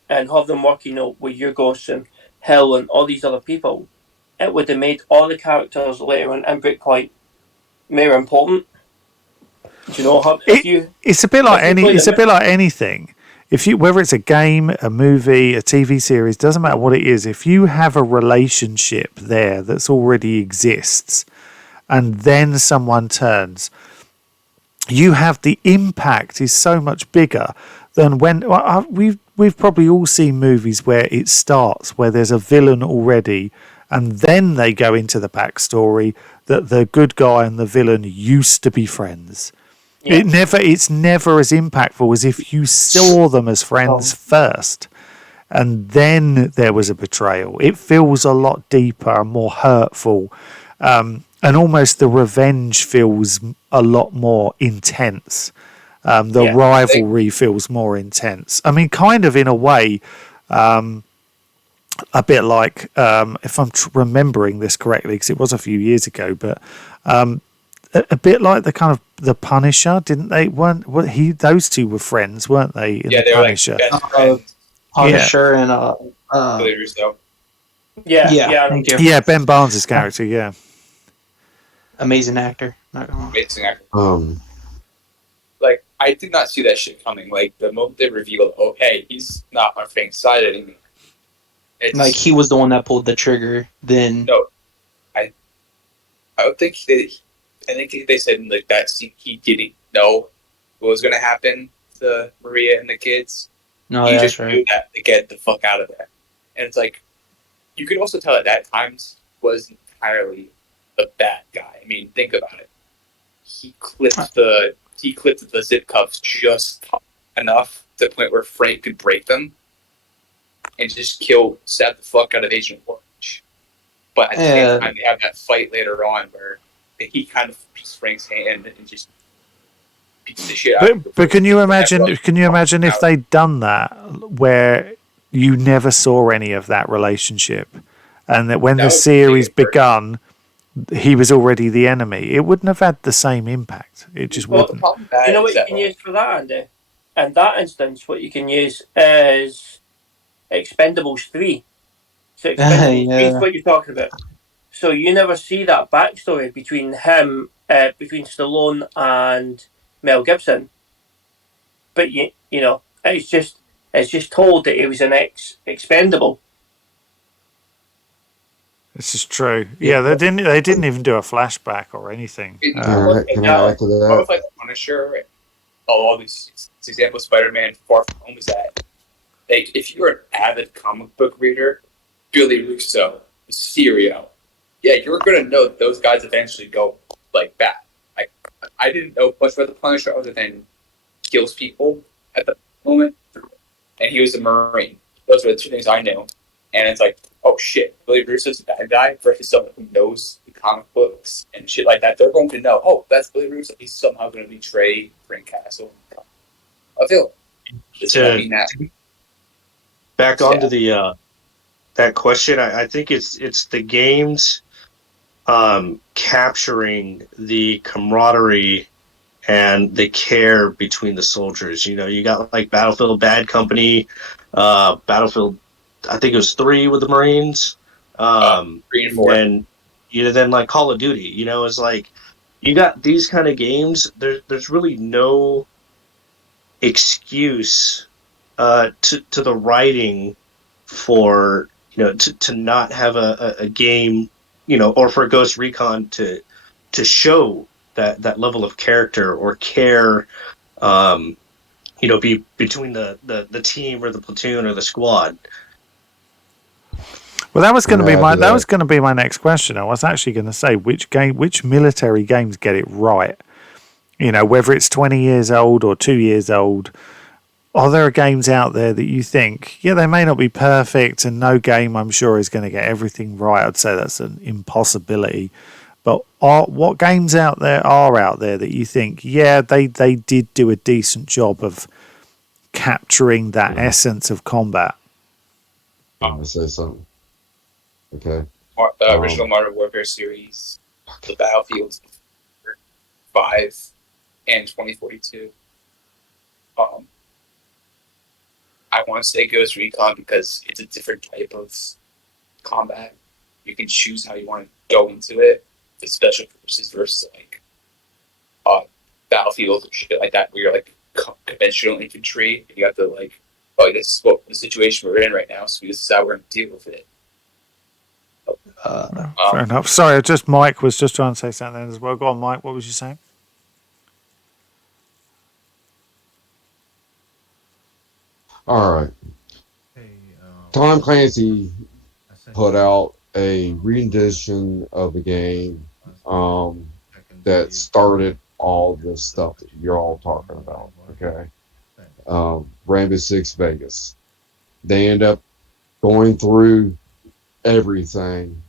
and have them work, with your Ghosts and Hill and all these other people. It would have made all the characters later on in Breakpoint more important. Do you know if you It's a bit like played it's a bit like anything. If you, whether it's a game, a movie, a TV series, doesn't matter what it is. If you have a relationship there that's already exists, and then someone turns, you have the impact is so much bigger than when we've probably all seen movies where it starts where there's a villain already, and then they go into the backstory that the good guy and the villain used to be friends. Yeah. It's never as impactful as if you saw them as friends first, and then there was a betrayal. It feels a lot deeper and more hurtful, and almost the revenge feels a lot more intense. The rivalry feels more intense. I mean, kind of in a way, a bit like, if I'm remembering this correctly, because it was a few years ago, but a bit like the kind of the Punisher, didn't they? Those two were friends, weren't they? In the they were Punisher. like Punisher and Billy Russo. Yeah. thank you. Yeah, Ben Barnes' character. Yeah, Amazing actor. Not gonna lie. Amazing actor. Like, I did not see that shit coming. Like, the moment they revealed, oh, hey, he's not on Frank's side anymore. Like, he was the one that pulled the trigger. Then No, I don't think I think they said in like that scene he didn't know what was going to happen to Maria and the kids. no, He that's just right. knew that to get the fuck out of there. And it's like, you can also tell at that times was entirely the bad guy. I mean, think about it. He clipped the zip cuffs just enough to the point where Frank could break them and just stab the fuck out of Agent Orange. But at the same time, they have that fight later on where he kind of beats Frank's hand and just beats the shit out of him. but can you imagine? Can you imagine if they'd done that, where you never saw any of that relationship, and that when the series begun, he was already the enemy? It wouldn't have had the same impact. It just wouldn't. You know what you can use for that, Andy? In that instance, what you can use is Expendables 3. So Expendables 3 is what you're talking about. So you never see that backstory between him, between Stallone and Mel Gibson. But you know, it's just told that he was an expendable. This is true. Yeah, they didn't even do a flashback or anything. Can I add to that? Like Punisher, all these examples, Spider-Man, Far From Home is that. Like, if you're an avid comic book reader, Billy Russo, Mysterio, yeah, you're gonna know that those guys eventually go like that. I didn't know much about the Punisher other than kills people at the moment, and he was a Marine. Those were the two things I knew. And it's like, oh shit, Billy Russo's a bad guy versus someone who knows the comic books and shit like that. They're going to know, oh, that's Billy Russo. He's somehow going to betray Frank Castle. I feel back onto the that question. I think it's the games capturing the camaraderie and the care between the soldiers. You know, you got like Battlefield Bad Company, Battlefield, I think it was 3 with the Marines, 3 and 4, and then like Call of Duty. You know, it's like you got these kind of games. There's really no excuse to the writing for to not have a game, or for Ghost Recon to show that level of character or care, be between the team or the platoon or the squad. Well, that was going to be my next question. I was actually going to say which military games get it right. Whether it's 20 years old or 2 years old, are there games out there that you think, they may not be perfect, and no game I'm sure is going to get everything right? I'd say that's an impossibility. But what games are out there that you think, they did do a decent job of capturing that essence of combat? I'm gonna say something. Okay. The original Modern Warfare series, the Battlefields 5 and 2042. I want to say Ghost Recon because it's a different type of combat. You can choose how you want to go into it. The special forces versus like uh, Battlefield or shit like that, where you're like conventional infantry. And you have to like, oh, this is what the situation we're in right now, so this is how we're going to deal with it. Fair enough. Sorry, Mike was just trying to say something as well. Go on, Mike. What was you saying? All right. Tom Clancy put out a rendition of the game that started all this stuff that you're all talking about. Okay. Rainbow Six Vegas. They end up going through everything.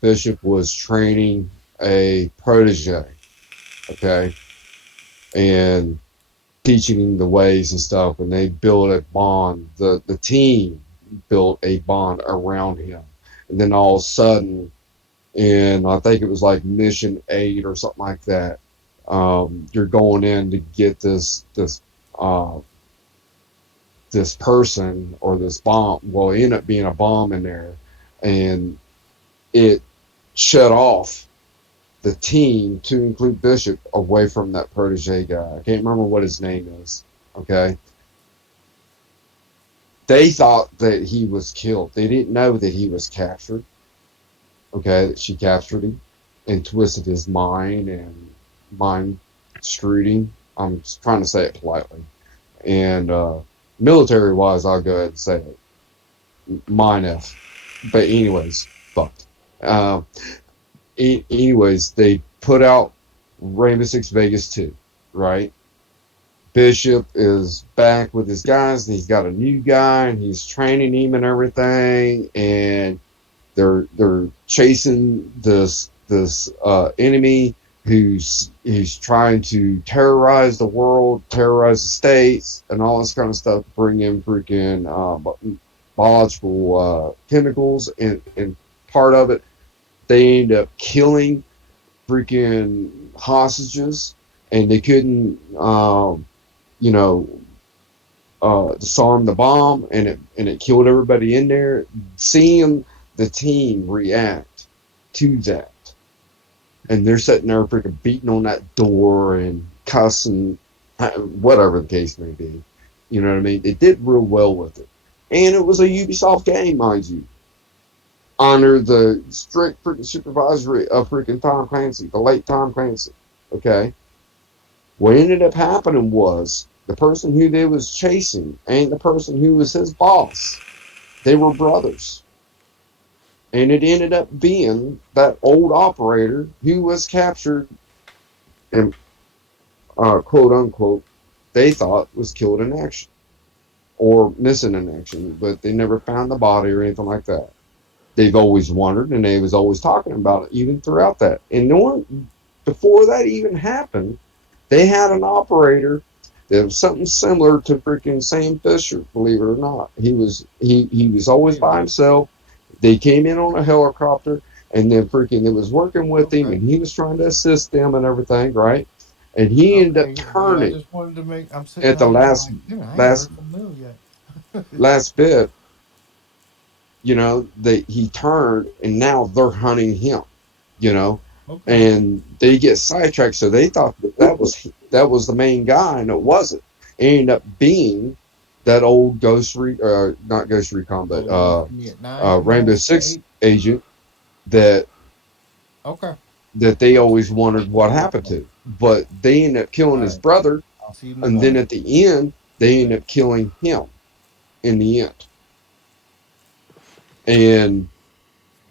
Bishop was training a protege. Okay. And teaching him the ways and stuff, and they built a bond. The team built a bond around him, and then all of a sudden, and I think it was like mission 8 or something like that. You're going in to get this person or this bomb. Well, it ended up being a bomb in there, and it shut off the team, to include Bishop, away from that protege guy. I can't remember what his name is. Okay. They thought that he was killed. They didn't know that he was captured. Okay, that she captured him and twisted his mind and mind screwed him. I'm trying to say it politely. And military wise, I'll go ahead and say it. Mine F. But anyways, fucked. Anyways, they put out Rainbow Six Vegas 2, right? Bishop is back with his guys, and he's got a new guy, and he's training him and everything, and they're chasing this enemy who's trying to terrorize the world, terrorize the states, and all this kind of stuff, bring in freaking biological chemicals, and part of it. They end up killing freaking hostages, and they couldn't, disarm the bomb, and it killed everybody in there. Seeing the team react to that, and they're sitting there freaking beating on that door and cussing, whatever the case may be. You know what I mean? They did real well with it, and it was a Ubisoft game, mind you, under the strict freaking supervisory of freaking Tom Clancy, the late Tom Clancy. Okay. What ended up happening was the person who they was chasing and the person who was his boss, they were brothers. And it ended up being that old operator who was captured and, quote unquote, they thought was killed in action or missing in action, but they never found the body or anything like that. They've always wondered, and they was always talking about it even throughout that. And no one, before that even happened, they had an operator that was something similar to freaking Sam Fisher, believe it or not. He was always by himself. They came in on a helicopter, and then freaking it was working with him, and he was trying to assist them and everything, right? And he ended up turning I just wanted to make. I'm sitting at the last bit. He turned, and now they're hunting him. And they get sidetracked, so they thought that was the main guy, and it wasn't. It ended up being that old not Ghost Recon, but Rainbow Six agent that they always wondered what happened to. But they ended up killing his brother, and then at the end, they ended up killing him in the end. And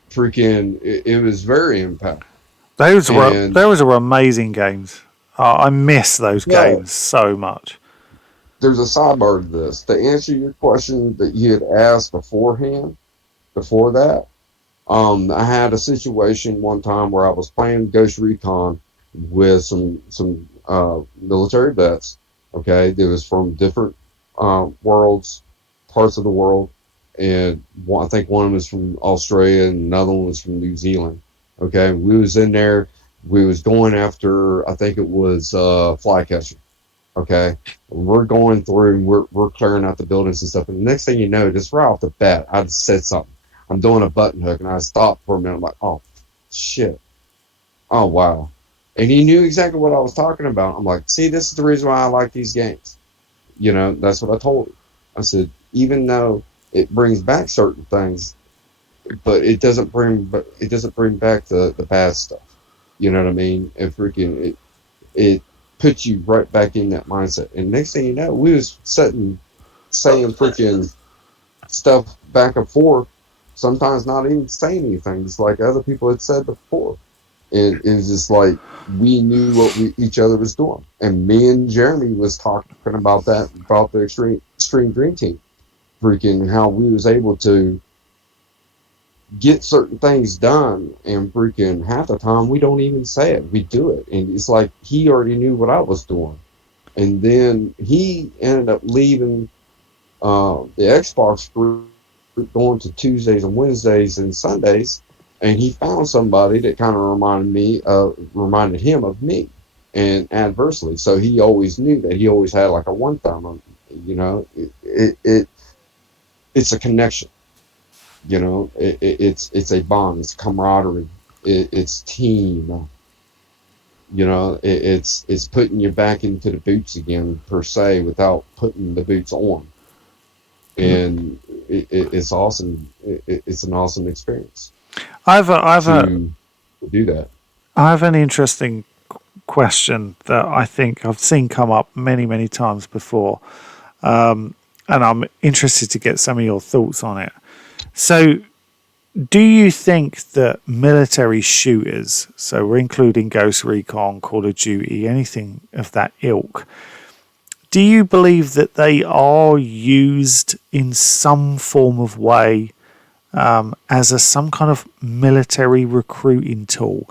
freaking, it was very impactful. Those were amazing games. I miss those games so much. There's a sidebar to this. To answer your question that you had asked beforehand, before that, I had a situation one time where I was playing Ghost Recon with some military vets. Okay, it was from different worlds, parts of the world, and I think one of them was from Australia and another one was from New Zealand. Okay, we was in there. We was going after, I think it was flycatcher. Okay, we're going through, we're clearing out the buildings and stuff. And the next thing you know, just right off the bat, I just said something. I'm doing a button hook, and I stopped for a minute. I'm like, oh shit, oh wow. And he knew exactly what I was talking about. I'm like, see, this is the reason why I like these games. You know, that's what I told him. I said, even though it brings back certain things, but it doesn't bring back the bad stuff. You know what I mean? It puts you right back in that mindset. And next thing you know, we was saying freaking stuff back and forth, sometimes not even saying anything, just like other people had said before. And it was just like we knew what each other was doing. And me and Jeremy was talking about that, about the extreme dream team, freaking how we was able to get certain things done, and freaking half the time we don't even say it, we do it. And it's like he already knew what I was doing. And then he ended up leaving the Xbox group, going to Tuesdays and Wednesdays and Sundays, and he found somebody that kind of reminded him of me, and adversely. So he always knew that he always had like a one thumb. You know, it's a connection. You know, it's a bond. It's camaraderie. It's team. You know, it's putting you back into the boots again, per se, without putting the boots on. And it's awesome. It's an awesome experience. I have do that. I have an interesting question that I think I've seen come up many, many times before, and I'm interested to get some of your thoughts on it. So, do you think that military shooters, so we're including Ghost Recon, Call of Duty, anything of that ilk, do you believe that they are used in some form of way as some kind of military recruiting tool?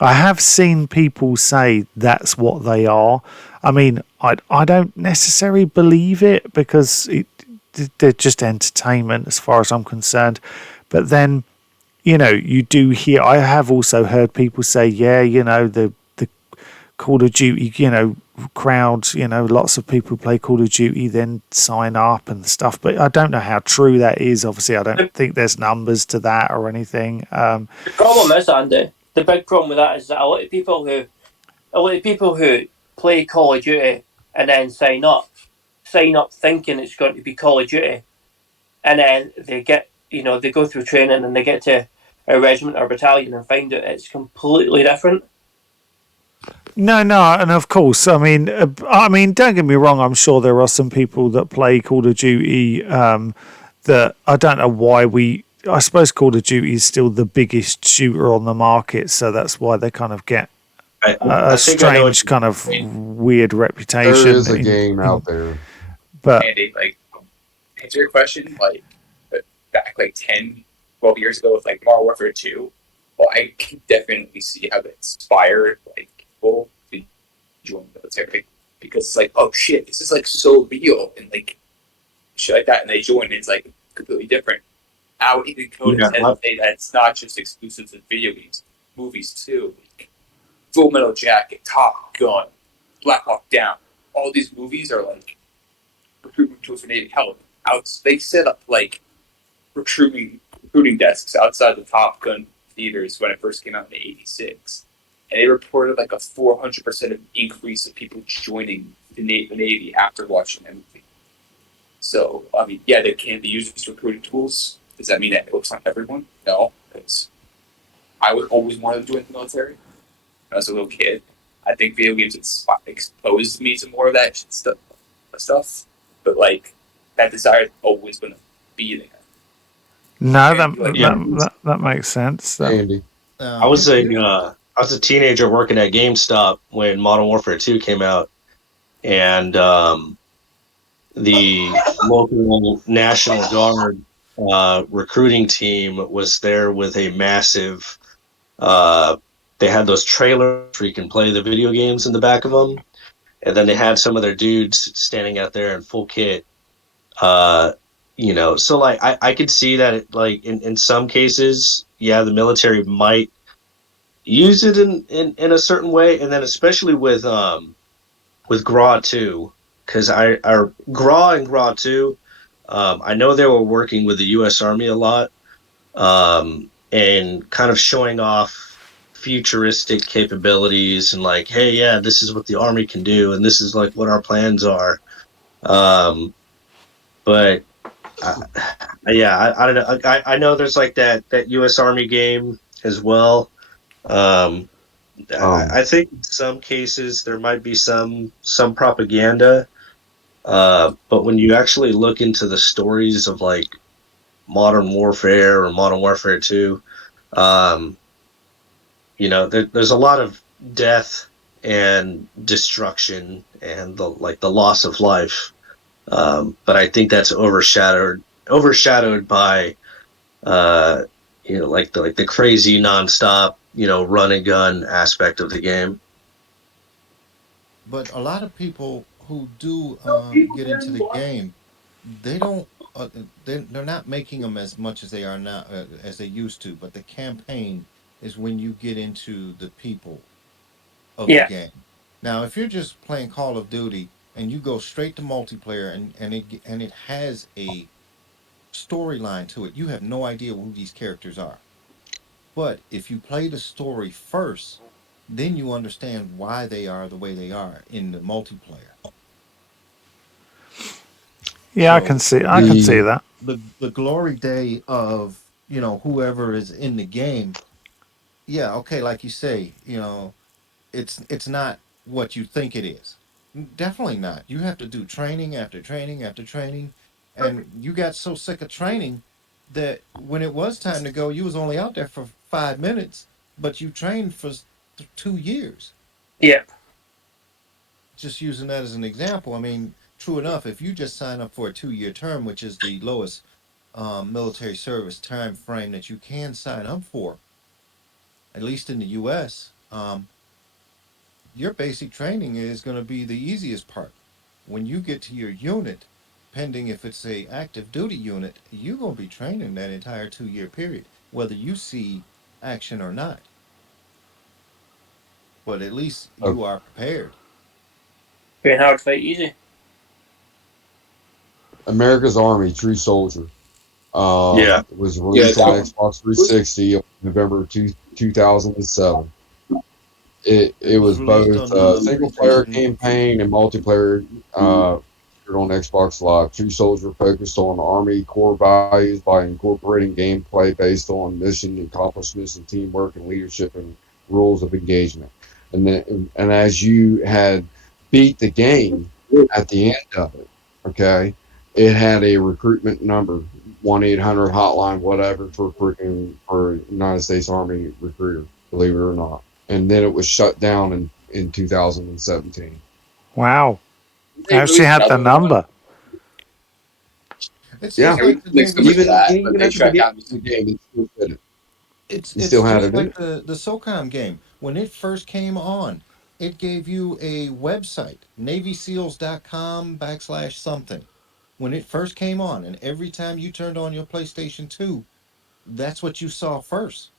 I have seen people say that's what they are. I mean, I don't necessarily believe it, because they're just entertainment as far as I'm concerned. But then, you know, you do hear, I have also heard people say, yeah, you know, the Call of Duty, you know, crowds, you know, lots of people play Call of Duty, then sign up and stuff. But I don't know how true that is. Obviously, I don't think there's numbers to that or anything. The problem is, Andy, the big problem with that is that a lot of people who play Call of Duty and then sign up thinking it's going to be Call of Duty, and then they get, you know, they go through training and they get to a regiment or battalion and find out it's completely different. No, and of course, I mean, don't get me wrong. I'm sure there are some people that play Call of Duty that I don't know why I suppose Call of Duty is still the biggest shooter on the market, so that's why they kind of get a strange kind of weird reputation. There is a game out there, but Andy, like, answer your question, like, back like 10, 12 years ago with like Modern Warfare 2. Well, I can definitely see how that inspired like people to join the military, because it's like, oh shit, this is like so real and like shit like that, and they join and it's like completely different. I would even go to say that it's not just exclusive to video games, movies too. Like Full Metal Jacket, Top Gun, Black Hawk Down. All these movies are like recruitment tools for Navy. Hell, they set up like recruiting desks outside the Top Gun theaters when it first came out in '86, and they reported like a 400% increase of people joining the Navy after watching that movie. So, I mean, yeah, they can be used as recruiting tools. Does that mean that it works on everyone? No, because I would always want to join the military when I was a little kid. I think video games exposed me to more of that stuff, but like that desire is always going to be there. No, that makes sense. Andy. I was a teenager working at GameStop when Modern Warfare 2 came out, and the local National Guard recruiting team was there with a massive. They had those trailers where you can play the video games in the back of them, and then they had some of their dudes standing out there in full kit. so like I could see that like in some cases, yeah, the military might use it in a certain way, and then especially with GRAW 2, because our GRAW and GRAW 2, I know they were working with the U.S. Army a lot, and kind of showing off futuristic capabilities and like, hey, yeah, this is what the Army can do, and this is like what our plans are. But yeah, I don't know. I know there's like that U.S. Army game as well. Um, I think in some cases there might be some propaganda, but when you actually look into the stories of like Modern Warfare or Modern Warfare 2, um, there's a lot of death and destruction and the loss of life. But I think that's overshadowed by like the crazy nonstop, run and gun aspect of the game. But a lot of people who do get into the game, they don't. They're not making them as much as they are now as they used to. But the campaign is when you get into the people of the Yeah. game. Now, if you're just playing Call of Duty and you go straight to multiplayer and it has a storyline to it, you have no idea who these characters are. But if you play the story first, then you understand why they are the way they are in the multiplayer. Yeah, So I can see that. the glory day of whoever is in the game, yeah, okay, like you say, it's not what you think it is. Definitely not. You have to do training after training after training, and you got so sick of training that when it was time to go, you was only out there for 5 minutes, but you trained for 2 years. Yeah. Just using that as an example, I mean, true enough, if you just sign up for a 2-year term, which is the lowest military service time frame that you can sign up for, at least in the U.S., your basic training is going to be the easiest part. When you get to your unit, pending if it's a active duty unit, you're going to be training that entire 2-year period, whether you see action or not. But at least Okay. you are prepared. Train hard, fight easy. America's Army, True Soldier. Yeah. It was Yeah, released on that one Xbox was 360 on November 2007. It It was was released both on a the single player PlayStation. campaign and multiplayer on Xbox Live. True Soldier focused on Army core values by incorporating gameplay based on mission accomplishments and teamwork and leadership and rules of engagement. And as you had beat the game at the end of it, okay, it had a recruitment number, 1-800 hotline, whatever, for United States Army recruiter, believe it or not. And then it was shut down in 2017. Wow. they I actually released had the another one. number. It's Yeah, just They like released the like Navy. similar to that, even but they at the shut beginning down. of the game, it still did it. It's You still it's had just to do like it. the SOCOM game. When it first came on, it gave you a website, navyseals.com / something. When it first came on, and every time you turned on your PlayStation 2, that's what you saw first.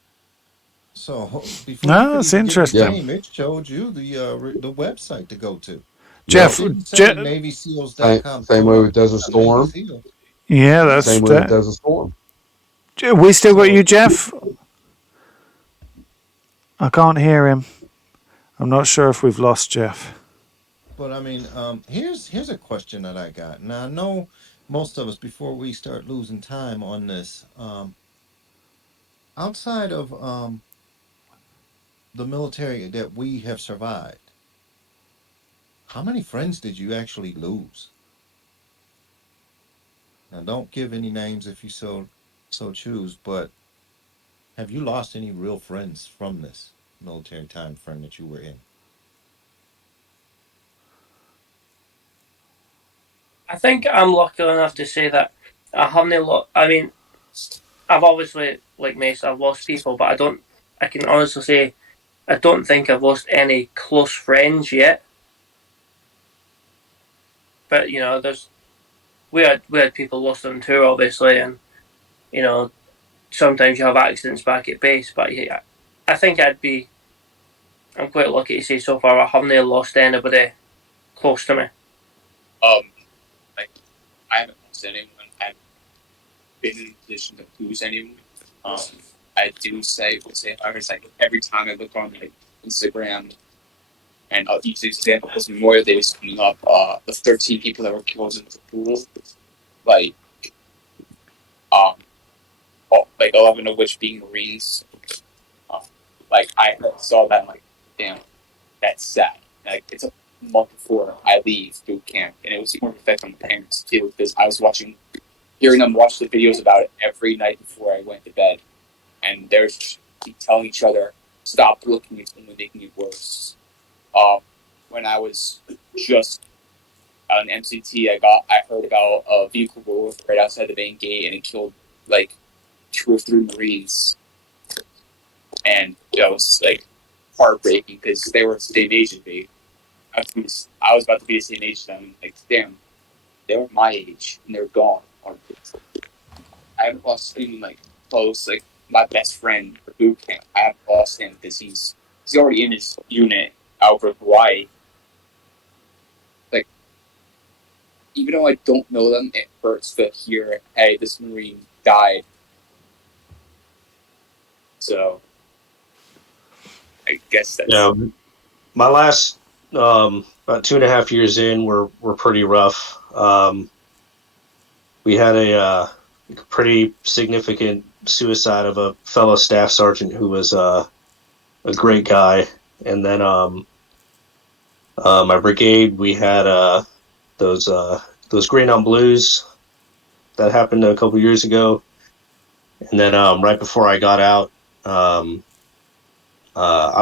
So before you No, could that's even get in the Yeah, interesting. game, it showed you the website to go to. yep. It Jeff, didn't say Je- navyseals.com Same way with colon Desert Navy Storm. SEALs. yeah, Yeah. that's Same way with Desert Storm. we still got you, So, Jeff. I can't hear him. I'm not sure if we've lost Jeff. but I mean, here's a question that I got. Now I know most of us before we start losing time on this, outside of the military that we have survived, how many friends did you actually lose? Now don't give any names if you so choose, but have you lost any real friends from this military time frame that you were in? I think I'm lucky enough to say that I haven't lost. I mean, I've obviously, like Mace, I've lost people, but I don't. I can honestly say I don't think I've lost any close friends yet. But there's we had people lost on tour, obviously, and you know sometimes you have accidents back at base. But yeah, I think I'm quite lucky to say so far I haven't lost anybody close to me. Like I haven't lost anyone. I've been in a position to lose anyone. Um, I do say, I was like every time I look on like Instagram, and I'll use the example because Memorial Day is coming up. The 13 people that were killed in the pool, like um, like 11 of which being Marines. Um, like I saw that, I'm like, damn, that's sad. Like it's a month before I leave boot camp, and it was more of an effect on the parents too because I was hearing them watch the videos about it every night before I went to bed, and they're telling each other, "Stop looking at someone making it worse." When I was just on MCT, I heard about a vehicle roll right outside the main gate, and it killed like 2 or 3 Marines, and that was like heartbreaking because they were the same age as me. I was about to be the same age as them. Like, damn, they were my age and they're gone. I haven't lost anyone like close, like my best friend for boot camp. I haven't lost him because he's already in his unit over Hawaii. Like, even though I don't know them, it hurts to hear, hey, this Marine died. So I guess that's my last about 2.5 years in were pretty rough. We had a pretty significant suicide of a fellow staff sergeant who was a great guy, and then my brigade, we had those green on blues that happened a couple years ago, and then right before I got out, I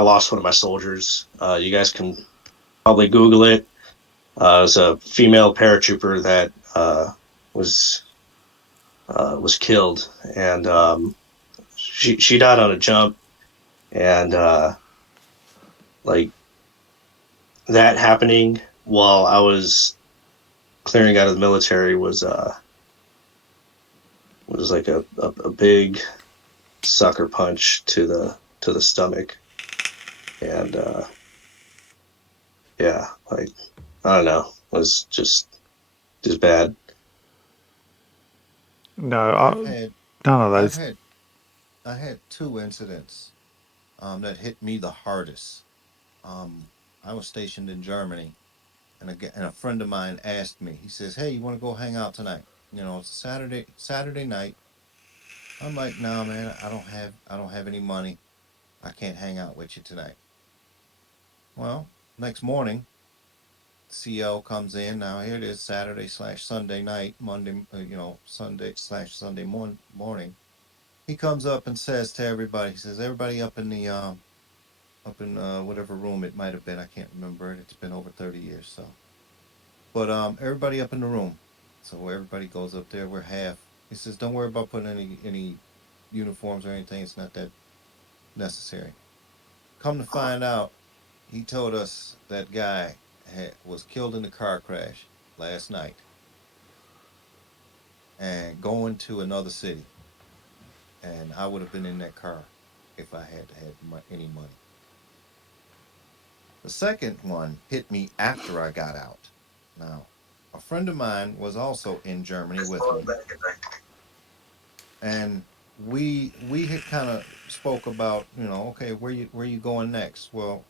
lost one of my soldiers. You guys can probably Google it. It was a female paratrooper that was killed, and she died on a jump, and like that happening while I was clearing out of the military was like a big sucker punch to the stomach, and yeah, like I don't know, it was just bad. No, I've had none of I've those. had I had 2 incidents that hit me the hardest. Um, I was stationed in Germany, and a friend of mine asked me. He says, "Hey, you want to go hang out tonight? You know, it's a Saturday night." I'm like, "Nah, man, I don't have any money. I can't hang out with you tonight." Well, next morning, CO comes in. Now here it is, Saturday/Sunday night, Monday, Sunday/Sunday morning. He comes up and says to everybody, he says, "Everybody up in the whatever room it might have been. I can't remember it. It's been over 30 years, so." But everybody up in the room. So everybody goes up there. We're half. He says, "Don't worry about putting any uniforms or anything. It's not that necessary." Come to find out, he told us that guy was killed in a car crash last night and going to another city. And I would have been in that car if I had any money. The second one hit me after I got out. Now, a friend of mine was also in Germany with me, and we had kind of spoke about, okay, where you going next? Well,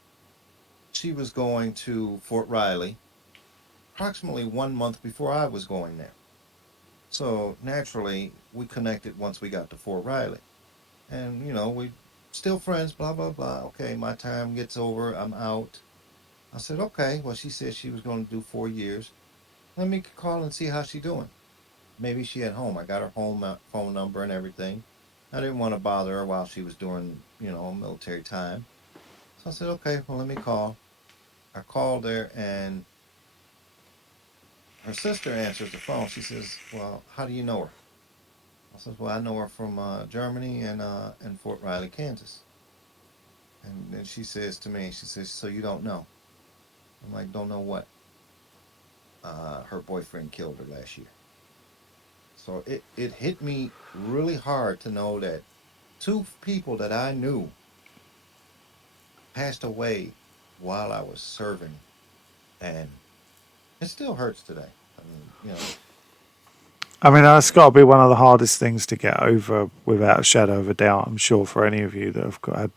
she was going to Fort Riley approximately 1 month before I was going there. So naturally, we connected once we got to Fort Riley, and we still friends. Blah blah blah. Okay, my time gets over. I'm out. I said, okay. Well, she said she was going to do 4 years. Let me call and see how she doing. Maybe she at home. I got her home phone number and everything. I didn't want to bother her while she was doing, military time. So I said, okay, well, let me call. I called her, and her sister answers the phone. She says, well, how do you know her? I said, well, I know her from Germany and Fort Riley, Kansas. And then she says to me, she says, so you don't know? I'm like, don't know what? Her boyfriend killed her last year. So it hit me really hard to know that two people that I knew passed away while I was serving, and it still hurts today. I mean, I mean, that's got to be one of the hardest things to get over, without a shadow of a doubt. I'm sure for any of you that have had,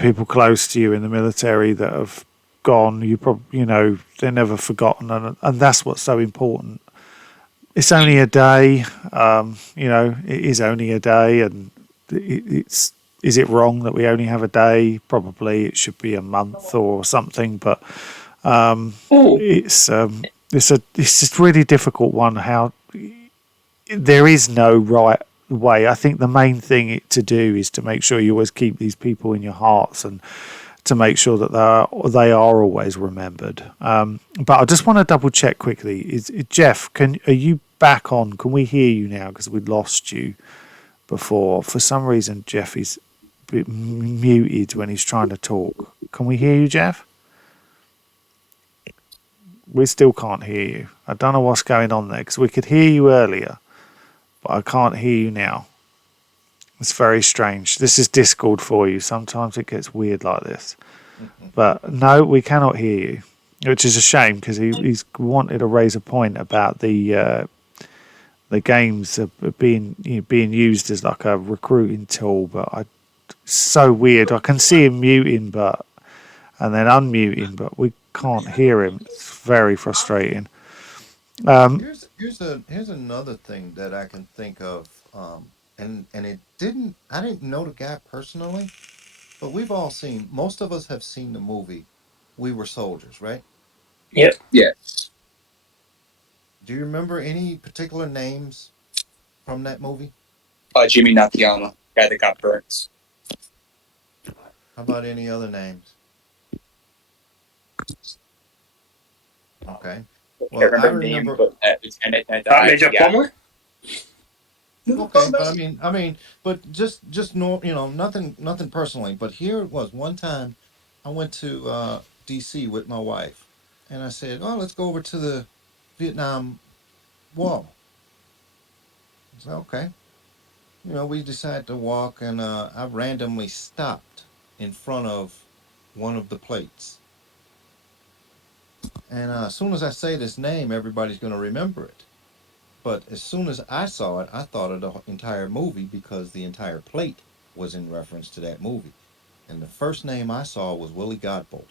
people close to you in the military that have gone. You probably, they're never forgotten, and that's what's so important. It's only a day, it is only a day, and it's. Is it wrong that we only have a day? Probably it should be a month or something, but it's just really difficult one. How there is no right way. I think the main thing to do is to make sure you always keep these people in your hearts and to make sure that they are always remembered. But I just want to double check quickly. Is Jeff? Are you back on? Can we hear you now? Because we'd lost you before. For some reason, Jeff is a bit muted when he's trying to talk. Can we hear you, Jeff? We still can't hear you. I don't know what's going on there, because we could hear you earlier, but I can't hear you now. It's very strange. This is Discord for you. Sometimes it gets weird like this. But no, we cannot hear you, which is a shame, because he's wanted to raise a point about the games being used as like a recruiting tool. But it's so weird. I can see him muting, and then unmuting, but we can't hear him. It's very frustrating. here's another thing that I can think of, and I didn't know the guy personally, but we've all seen. Most of us have seen the movie We Were Soldiers, right? Yep. Yes. Do you remember any particular names from that movie? Jimmy Nakayama, guy that got burnt. How about any other names? Okay. Well, I remember. Name, but Lieutenant that Major Plummer? Okay, but but just no, nothing personally. But here it was. One time, I went to D.C. with my wife, and I said, "Oh, let's go over to the Vietnam Wall." I said, "Okay." We decided to walk, and I randomly stopped in front of one of the plates. And as soon as I say this name, everybody's going to remember it. But as soon as I saw it, I thought of the entire movie, because the entire plate was in reference to that movie. And the first name I saw was Willie Godbolt.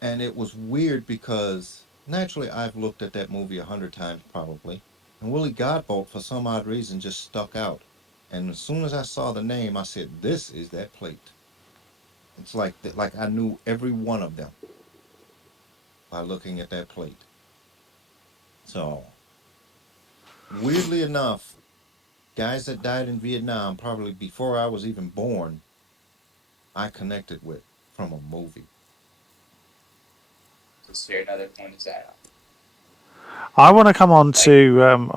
And it was weird because naturally I've looked at that movie 100 times probably. And Willie Godbolt, for some odd reason, just stuck out. And as soon as I saw the name, I said, "This is that plate." It's like I knew every one of them by looking at that plate. So, weirdly enough, guys that died in Vietnam, probably before I was even born, I connected with from a movie. Just here, another point is that. I want to come on to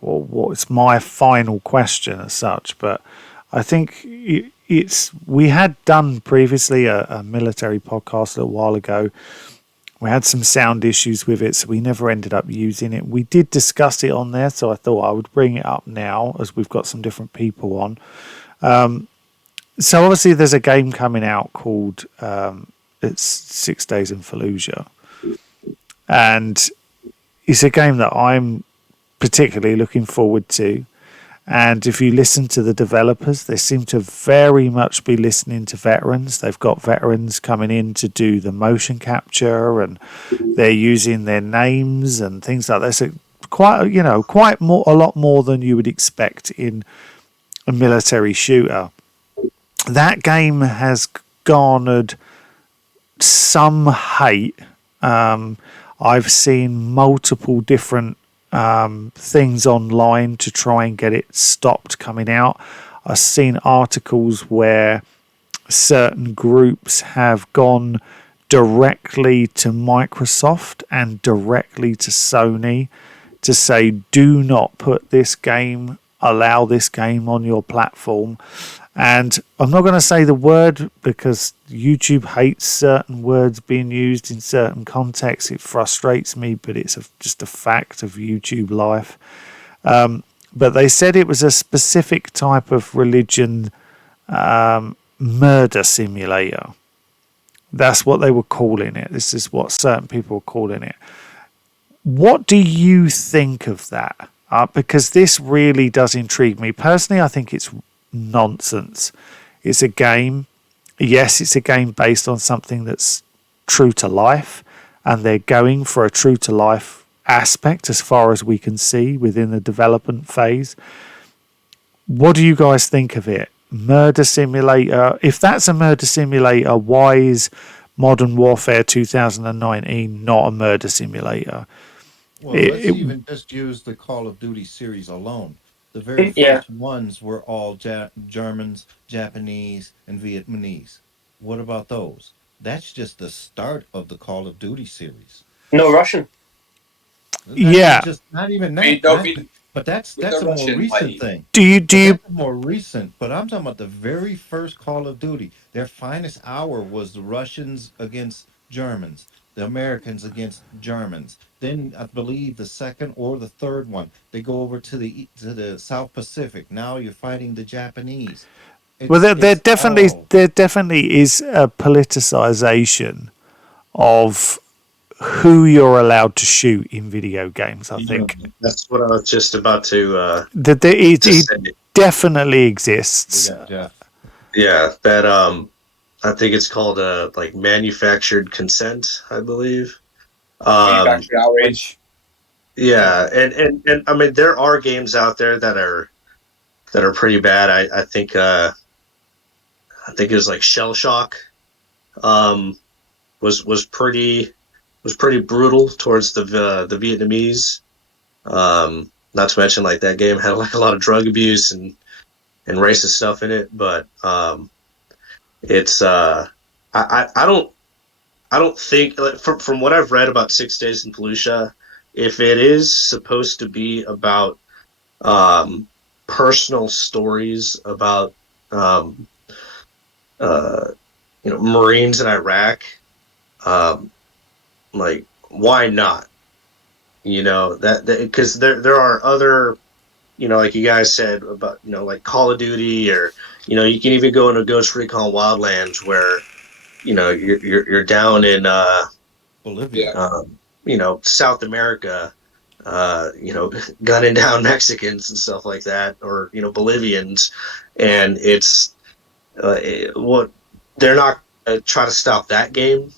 what's my final question as such, but I think we had done previously a military podcast a little while ago. We had some sound issues with it, so we never ended up using it. We did discuss it on there, so I thought I would bring it up now as we've got some different people on. So obviously there's a game coming out called it's 6 Days in Fallujah. And it's a game that I'm particularly looking forward to. And if you listen to the developers, they seem to very much be listening to veterans. They've got veterans coming in to do the motion capture, and they're using their names and things like that. So quite a lot more than you would expect in a military shooter. That game has garnered some hate. I've seen multiple different things online to try and get it stopped coming out. I've seen articles where certain groups have gone directly to Microsoft and directly to Sony to say, do not put this game allow this game on your platform. And I'm not going to say the word because YouTube hates certain words being used in certain contexts. It frustrates me, but it's just a fact of YouTube life. But they said it was a specific type of religion murder simulator. That's what they were calling it. This is what certain people were calling it. What do you think of that? Because this really does intrigue me. Personally, I think it's nonsense. It's a game. Yes, it's a game based on something that's true to life, and they're going for a true to life aspect as far as we can see within the development phase. What do you guys think of it? Murder simulator. If that's a murder simulator, why is Modern Warfare 2019 not a murder simulator? Well, let's even just use the Call of Duty series alone. The very first ones were all Germans, Japanese, and Vietnamese. What about those? That's just the start of the Call of Duty series. No Russian. Just not even that. But that's a more recent thing. Do you more recent? But I'm talking about the very first Call of Duty. Their finest hour was the Russians against Germans, the Americans against Germans. Then I believe the second or the third one, they go over to the South Pacific. Now you're fighting the Japanese. There definitely is a politicization of who you're allowed to shoot in video games. I think that's what I was just about to. It definitely exists. Yeah, that I think it's called like manufactured consent, I believe. Manufactured outrage. Yeah, and I mean there are games out there that are pretty bad. I think it was like Shell Shock, was pretty brutal towards the Vietnamese. Not to mention like that game had like a lot of drug abuse and racist stuff in it, but it's I don't think like, from what I've read about 6 Days in Fallujah, if it is supposed to be about personal stories about Marines in Iraq, like why not? That because there are other, like you guys said about like Call of Duty, or you can even go into Ghost Recon Wildlands where you're down in Bolivia, South America, gunning down Mexicans and stuff like that, or Bolivians, and it's what they're not try to stop that game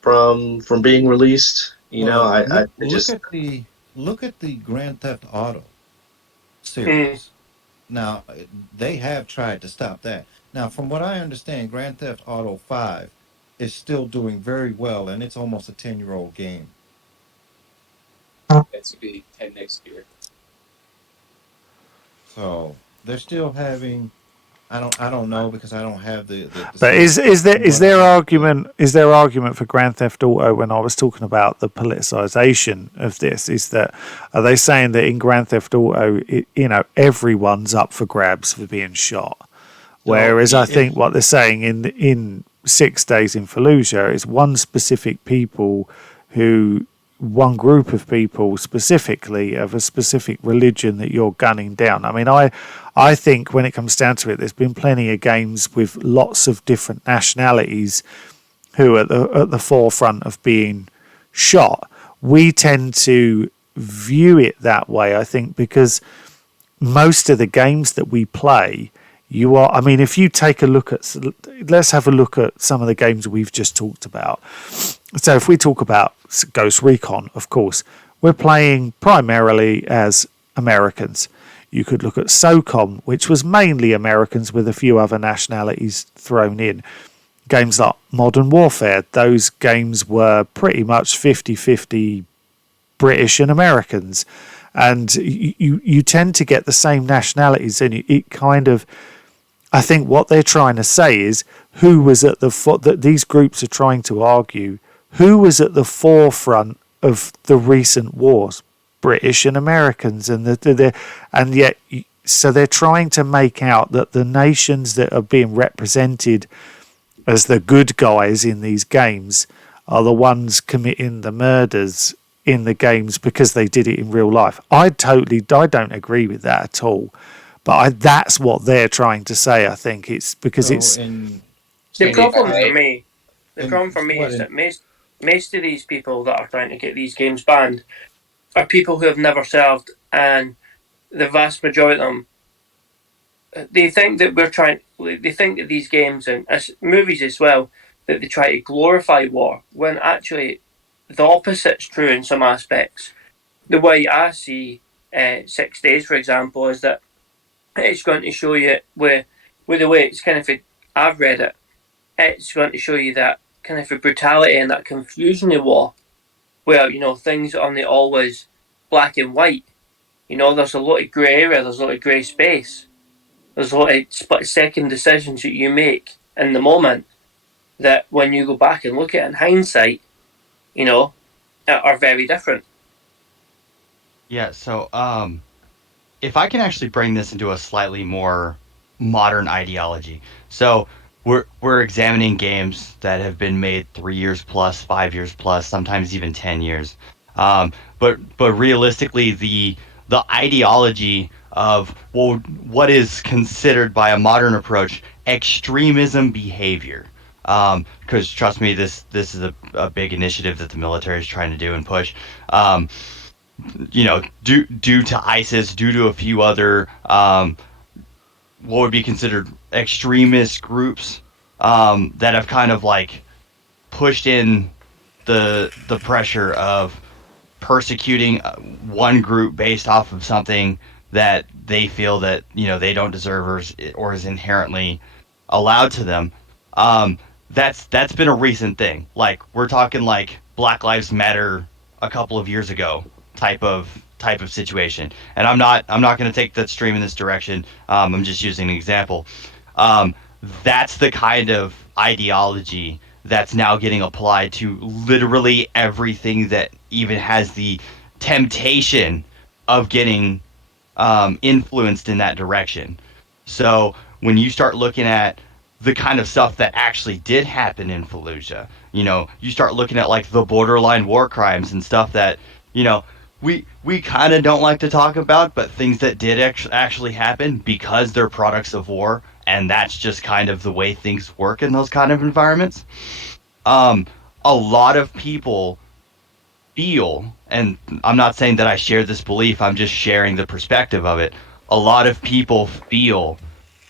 from being released. Look at the Grand Theft Auto series. Now they have tried to stop that. Now, from what I understand, Grand Theft Auto 5 is still doing very well, and it's almost a 10-year-old game. It's going to be 10 next year. So they're still having. I don't know because I don't have the but is there argument for Grand Theft Auto when I was talking about the politicization of this? Is that are they saying that in Grand Theft Auto, everyone's up for grabs for being shot, whereas I think what they're saying in 6 Days in Fallujah is one group of people specifically of a specific religion that you're gunning down. I mean, I think when it comes down to it, there's been plenty of games with lots of different nationalities who are at the forefront of being shot. We tend to view it that way, I think, because most of the games that we play, if you take a look at, let's have a look at some of the games we've just talked about. So if we talk about Ghost Recon, of course, we're playing primarily as Americans. You could look at SOCOM, which was mainly Americans with a few other nationalities thrown in. Games like Modern Warfare, those games were pretty much 50-50 British and Americans. And you tend to get the same nationalities, and it kind of, I think what they're trying to say is who was at that these groups are trying to argue who was at the forefront of the recent wars, British and Americans, and and yet So they're trying to make out that the nations that are being represented as the good guys in these games are the ones committing the murders in the games because they did it in real life. I don't agree with that at all. But that's what they're trying to say. I think it's because So it's in The Maybe if I problem for may, me, the in problem for me what is in that most of these people that are trying to get these games banned are people who have never served, and the vast majority of them, they think that they think that these games and movies as well, that they try to glorify war, when actually the opposite's true in some aspects. The way I see 6 days, for example, is that it's going to show you with the way it's kind of, I've read it, it's going to show you that kind of a brutality and that confusion of war, where things aren't always black and white. There's a lot of grey area, there's a lot of grey space, there's a lot of split second decisions that you make in the moment that when you go back and look at it in hindsight, are very different. Yeah, so if I can actually bring this into a slightly more modern ideology. So we're examining games that have been made 3 years plus, 5 years plus, sometimes even 10 years. But realistically, the ideology of, well, what is considered by a modern approach extremism behavior. Because trust me, this is a big initiative that the military is trying to do and push. Due to ISIS, due to a few other what would be considered extremist groups that have kind of like pushed in the pressure of persecuting one group based off of something that they feel that they don't deserve or is inherently allowed to them. That's been a recent thing. Like we're talking like Black Lives Matter a couple of years ago type of situation. And I'm not going to take that stream in this direction. I'm just using an example. That's the kind of ideology that's now getting applied to literally everything that even has the temptation of getting influenced in that direction. So when you start looking at the kind of stuff that actually did happen in Fallujah, you start looking at like the borderline war crimes and stuff that, we kind of don't like to talk about, but things that did actually happen because they're products of war, and that's just kind of the way things work in those kind of environments. A lot of people feel, and I'm not saying that I share this belief, I'm just sharing the perspective of it. A lot of people feel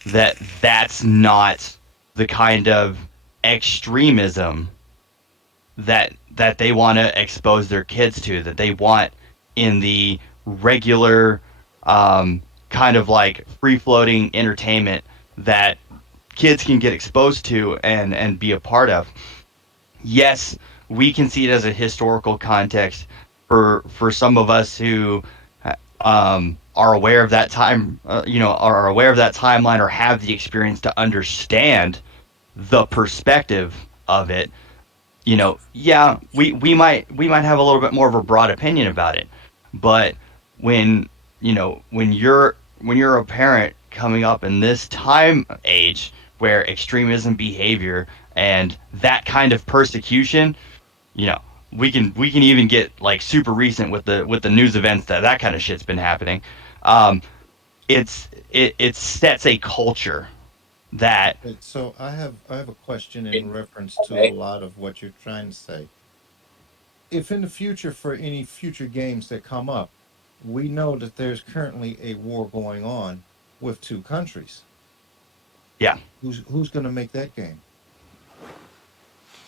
that that's not the kind of extremism that they want to expose their kids to, that they want in the regular kind of like free floating entertainment that kids can get exposed to and be a part of. Yes, we can see it as a historical context for some of us who are aware of that time, are aware of that timeline or have the experience to understand the perspective of it. Yeah, we might have a little bit more of a broad opinion about it, but when when you're a parent coming up in this time age where extremism behavior and that kind of persecution, you know, we can even get like super recent with the news events that kind of shit's been happening. Um, it sets a culture that So I have a question in reference to a okay. lot of what you're trying to say. If in the future, for any future games that come up, we know that there's currently a war going on with two countries. yeah. Who's going to make that game?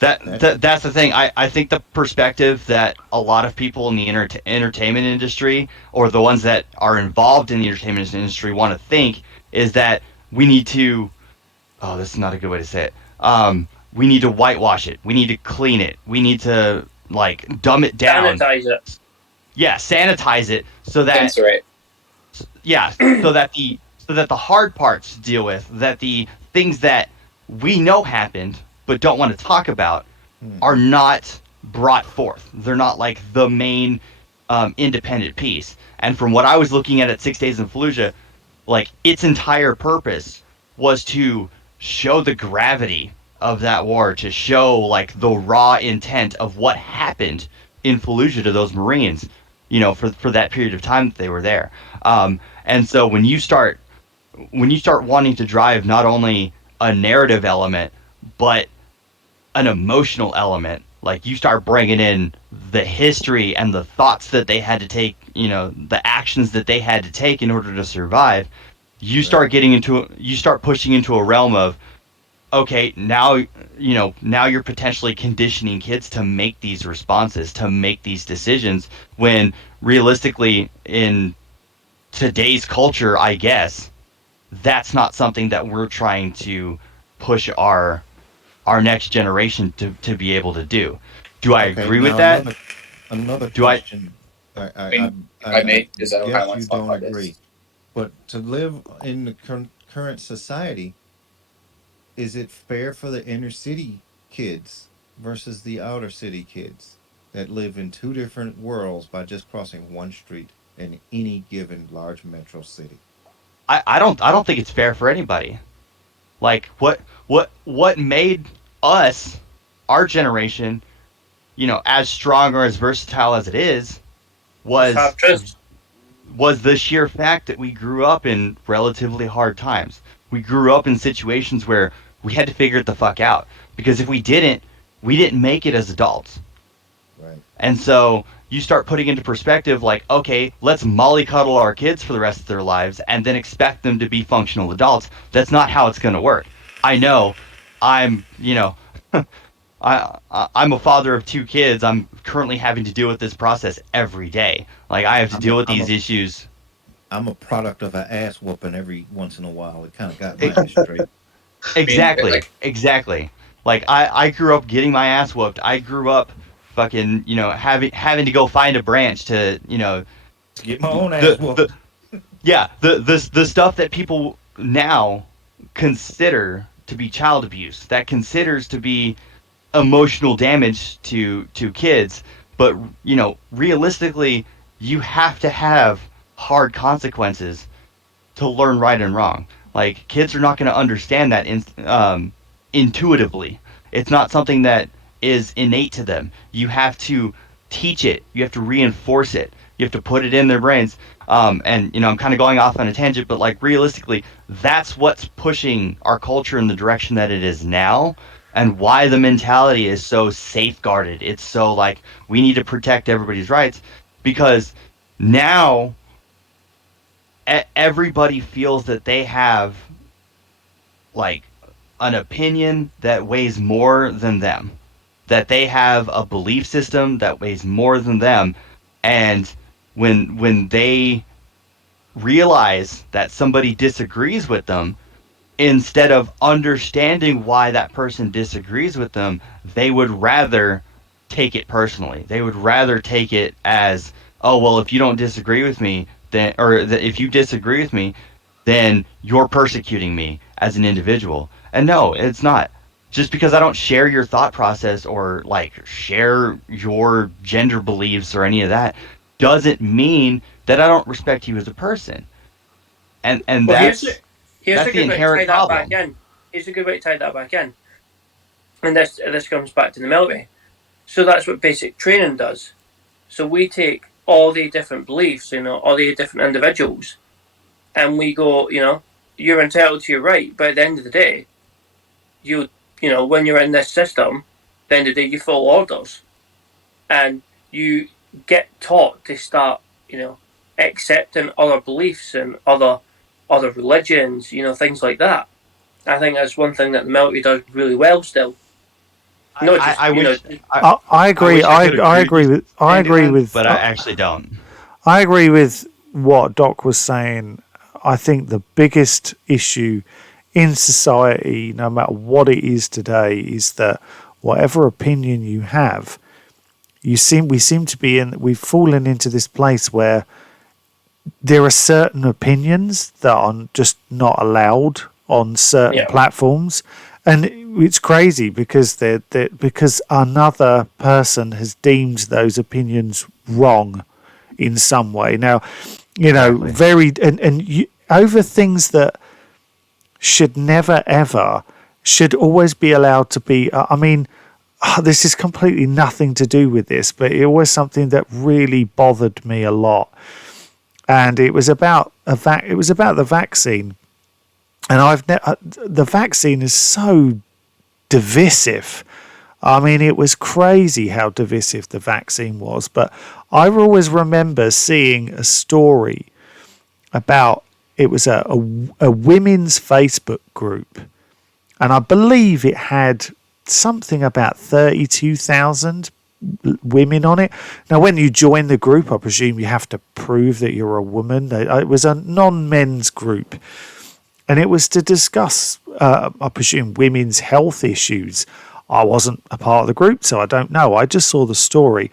That, That that that's the thing. I think the perspective that a lot of people in the entertainment industry or the ones that are involved in the entertainment industry want to think is that we need to. Oh, this is not a good way to say it. We need to whitewash it. We need to clean it. We need to like dumb it down. Sanitize it. Yeah, sanitize it so that Censor it. yeah, so that the hard parts to deal with, that the things that we know happened but don't want to talk about are hmm. not brought forth. They're not like the main independent piece. And from what I was looking at 6 Days in Fallujah, like its entire purpose was to show the gravity of that war, to show like the raw intent of what happened in Fallujah to those Marines, for that period of time that they were there. And so when you start wanting to drive not only a narrative element, but an emotional element, like you start bringing in the history and the thoughts that they had to take, the actions that they had to take in order to survive, you start pushing into a realm of, okay, now you're potentially conditioning kids to make these responses, to make these decisions, when realistically in today's culture, I guess, that's not something that we're trying to push our next generation to be able to do. Do I Okay, agree with now that? another Do I? question. I I I mean, if I I may, because I kind of guess want you to talk don't about this. agree, but to live in the current society, is it fair for the inner city kids versus the outer city kids that live in two different worlds by just crossing one street in any given large metro city? I don't think it's fair for anybody. Like what made us, our generation, as strong or as versatile as it is, It's half was truths. was the sheer fact that we grew up in relatively hard times. We grew up in situations where we had to figure it the fuck out, because if we didn't make it as adults. Right. And so you start putting into perspective, like, okay, let's mollycoddle our kids for the rest of their lives and then expect them to be functional adults. That's not how it's going to work. I know. I'm, I'm a father of two kids. I'm currently having to deal with this process every day. Like, I have to I'm deal a with I'm these a issues. I'm a product of an ass whooping every once in a while. It kind of got my ass straight. I mean, Exactly, like, exactly. Like I grew up getting my ass whooped. I grew up fucking, having to go find a branch to, Get my own ass the whooped. yeah, the stuff that people now consider to be child abuse, that considers to be emotional damage to kids, but realistically, you have to have hard consequences to learn right and wrong. Like, kids are not going to understand that intuitively. It's not something that is innate to them. You have to teach it. You have to reinforce it. You have to put it in their brains. And I'm kind of going off on a tangent, but like realistically, that's what's pushing our culture in the direction that it is now, and why the mentality is so safeguarded. It's so like we need to protect everybody's rights, because now everybody feels that they have like an opinion that weighs more than them, that they have a belief system that weighs more than them. And when they realize that somebody disagrees with them, instead of understanding why that person disagrees with them, they would rather take it personally. They would rather take it as, oh, well, if you don't disagree with me, then, or if you disagree with me, then you're persecuting me as an individual. And no, it's not. Just because I don't share your thought process or like share your gender beliefs or any of that doesn't mean that I don't respect you as a person. And Well, here's that's a the good way to tie inherent that back problem. in. Here's a good way to tie that back in, and this comes back to the military. So that's what basic training does. So we take all the different beliefs, all the different individuals, and we go, you're entitled to your right, but at the end of the day, you when you're in this system, at the end of the day, you follow orders, and you get taught to start, accepting other beliefs and other religions, things like that. I think that's one thing that the military does really well still. I, Not I, just, I wish I, I I agree. wish I I could I agree with agree you, with I agree Candyland, with but I actually don't. I agree with what Doc was saying. I think the biggest issue in society, no matter what it is today, is that whatever opinion you have, we seem to be in. We've fallen into this place where there are certain opinions that are just not allowed on certain yeah. platforms, and it's crazy because because another person has deemed those opinions wrong in some way. Now, Exactly. very and over things that should never ever, should always be allowed to be. I mean, this is completely nothing to do with this, but it was something that really bothered me a lot, and it was about it was about the vaccine, and the vaccine is so divisive. I mean, it was crazy how divisive the vaccine was, but I always remember seeing a story about, it was a women's Facebook group, and I believe it had something about 32,000 women on it. Now, when you join the group, I presume you have to prove that you're a woman. It was a non-men's group, and it was to discuss, I presume, women's health issues. I wasn't a part of the group, so I don't know. I just saw the story.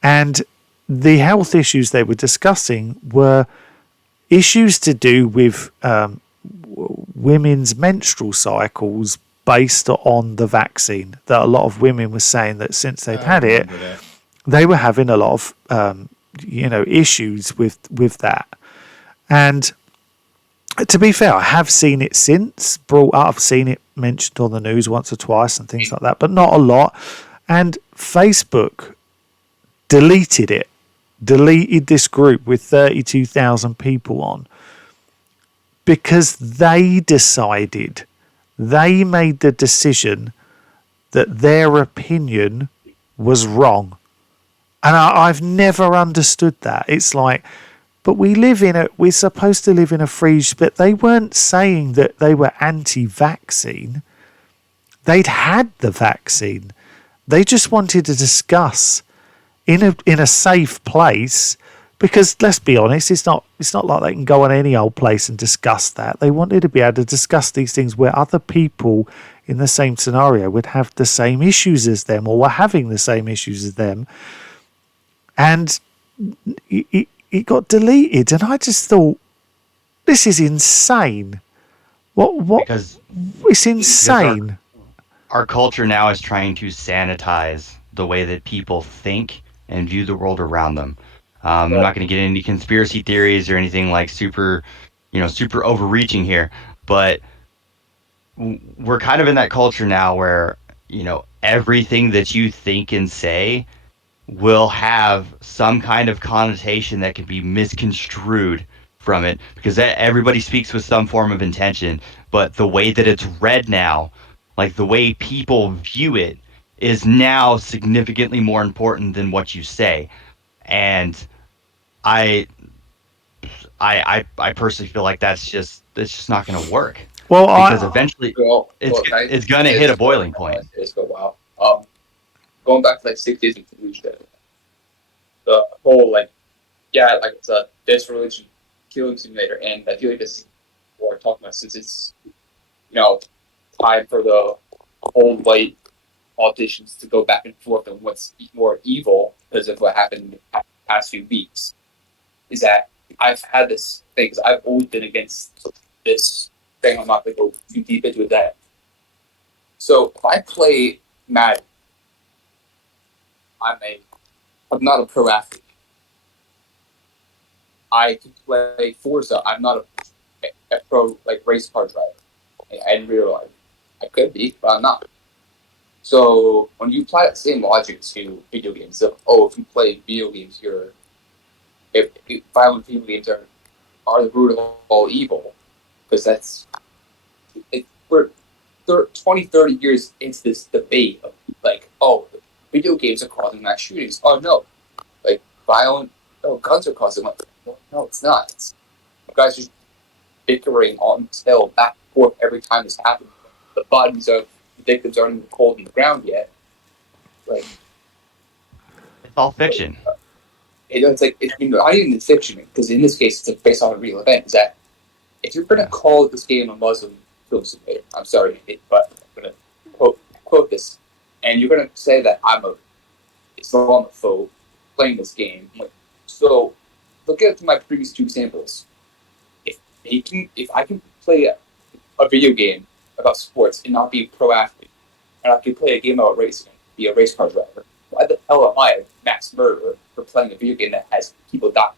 And the health issues they were discussing were issues to do with women's menstrual cycles based on the vaccine. That a lot of women were saying that since they'd had it, they were having a lot of issues with that. And to be fair, I have seen it since brought up. I've seen it mentioned on the news once or twice and things like that, but not a lot. And Facebook deleted this group with 32,000 people on, because they made the decision that their opinion was wrong. And I've never understood that. It's like, but we're supposed to live in a free, but they weren't saying that they were anti-vaccine. They'd had the vaccine. They just wanted to discuss in a safe place, because let's be honest, it's not like they can go on any old place and discuss that. They wanted to be able to discuss these things where other people in the same scenario would have the same issues as them, or were having the same issues as them. And it got deleted, and I just thought, this is insane. What? Because it's insane. Our culture now is trying to sanitize the way that people think and view the world around them. I'm not going to get into any conspiracy theories or anything like super overreaching here, but we're kind of in that culture now where, everything that you think and say will have some kind of connotation that can be misconstrued from it, because everybody speaks with some form of intention, but the way that it's read now, like the way people view it, is now significantly more important than what you say. And I personally feel like that's just not going to work. Well, because eventually it's going to hit a boiling point. Going back to like 6 days of Fallujah, the whole it's a this religion killing simulator, and I feel like this we're talking about, since it's time for the old white politicians to go back and forth on what's more evil because of what happened the past few weeks, is that I've had this thing, because I've always been against this thing. I'm not going to go too deep into that. So if I play Madden, I'm not a pro athlete. I can play Forza. I'm not a pro race car driver. I didn't realize I could be, but I'm not. So when you apply that same logic to video games, if you play video games, if violent video games are the root of all evil, because we're 20, 30 years into this debate of video games are causing mass shootings. Oh no, guns are causing. No, it's not. You guys are bickering until back and forth every time this happens. The bodies of the victims aren't even cold in the ground yet. It's all fiction. It's not even fiction, because in this case it's based on a real event. Is that if you're going to call this game a Muslim film simulator, I'm sorry, but I'm going to quote this, and you're going to say that I'm a Islamophobe playing this game. So look at my previous two examples. If I can play a video game about sports and not be a pro athlete, and I can play a game about racing and be a race car driver, why the hell am I a mass murderer for playing a video game that has people die?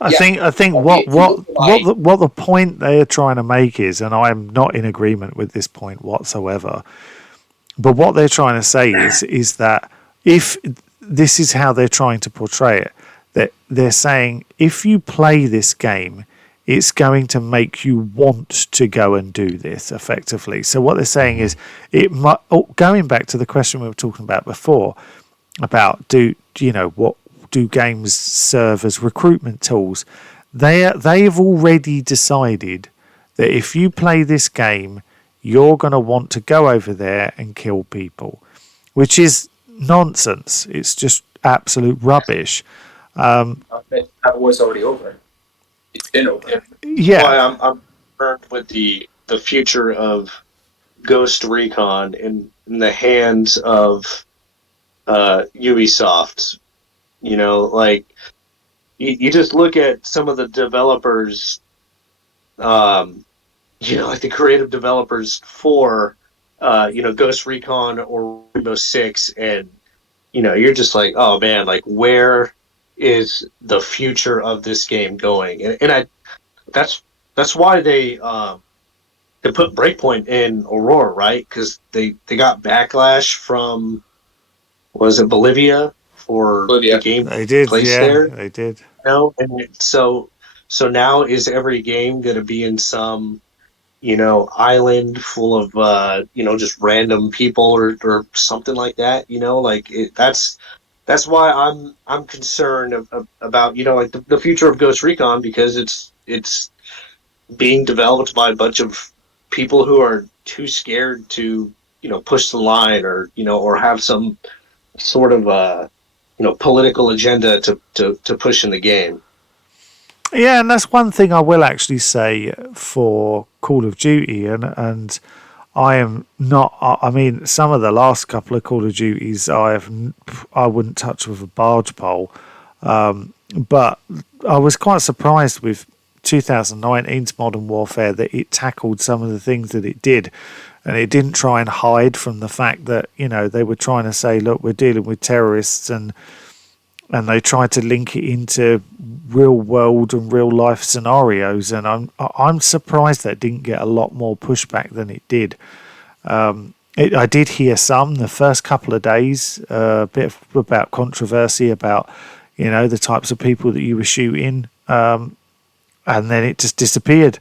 I think what the point they are trying to make is, and I am not in agreement with this point whatsoever, but what they're trying to say is that if this is how they're trying to portray it, that they're saying if you play this game, it's going to make you want to go and do this effectively. So what they're saying is, going back to the question we were talking about before, about what do games serve as recruitment tools? They've already decided that if you play this game, you're going to want to go over there and kill people, which is nonsense. It's just absolute rubbish. That war's already over. It's been over. Yeah, Well, I'm concerned with the future of Ghost Recon in the hands of Ubisoft. Like you just look at some of the developers, like the creative developers for, Ghost Recon or Rainbow Six, and you're just like, oh man, like where is the future of this game going? And that's why they put Breakpoint in Aurora, right? Because they got backlash from, was it Bolivia for the game they did. placed Yeah, there? they did. And so now is every game going to be in some island full of just random people or something like that? That's why I'm concerned about like the future of Ghost Recon, because it's being developed by a bunch of people who are too scared to push the line, or have some sort of political agenda to push in the game. Yeah, and that's one thing I will actually say for Call of Duty, and I am not. I mean, some of the last couple of Call of Duties I wouldn't touch with a barge pole, but I was quite surprised with 2019's Modern Warfare that it tackled some of the things that it did, and it didn't try and hide from the fact that they were trying to say, look, we're dealing with terrorists, and they tried to link it into real world and real life scenarios, and I'm surprised that didn't get a lot more pushback than it did. I did hear the first couple of days, a bit about controversy about the types of people that you were shooting, and then it just disappeared.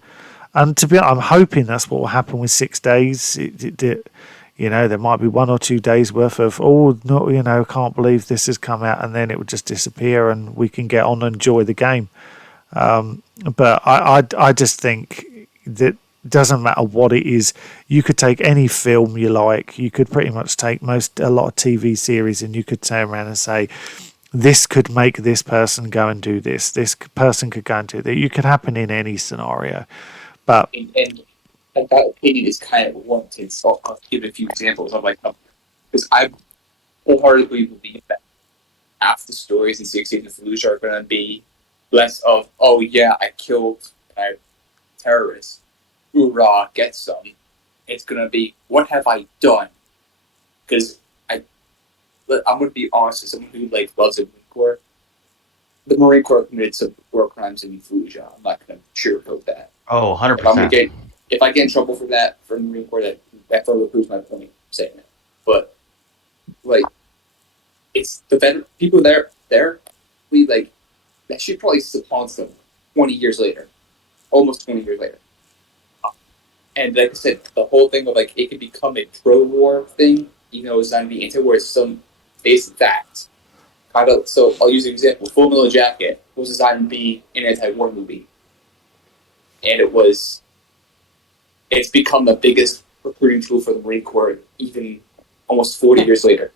And I'm hoping that's what will happen with 6 days. There might be 1 or 2 days worth of, can't believe this has come out, and then it would just disappear and we can get on and enjoy the game. But I just think that doesn't matter what it is. You could take any film you like. You could pretty much take a lot of TV series, and you could turn around and say, this could make this person go and do this. This person could go and do that. It could happen in any scenario. But And that opinion is kind of warranted. So I'll give a few examples of because I wholeheartedly believe that half the stories in 16 in Fallujah are going to be less of, oh yeah, I killed terrorists, hoorah, get some. It's going to be, what have I done? Because I'm going to be honest, as someone who loves the Marine Corps, the Marine Corps committed some war crimes in Fallujah. I'm not going to sugarcoat that. Oh, 100%. If I get in trouble for that from the Marine Corps, that further proves my point saying it. But it's the people there, that shit probably still haunts them 20 years later, almost 20 years later. And like I said, the whole thing of it could become a pro-war thing, even though it's not going to be anti-war. It's some basic facts. So I'll use an example. Full Metal Jacket was designed to be an anti-war movie, and it's become the biggest recruiting tool for the Marine Corps, even almost 40 years later.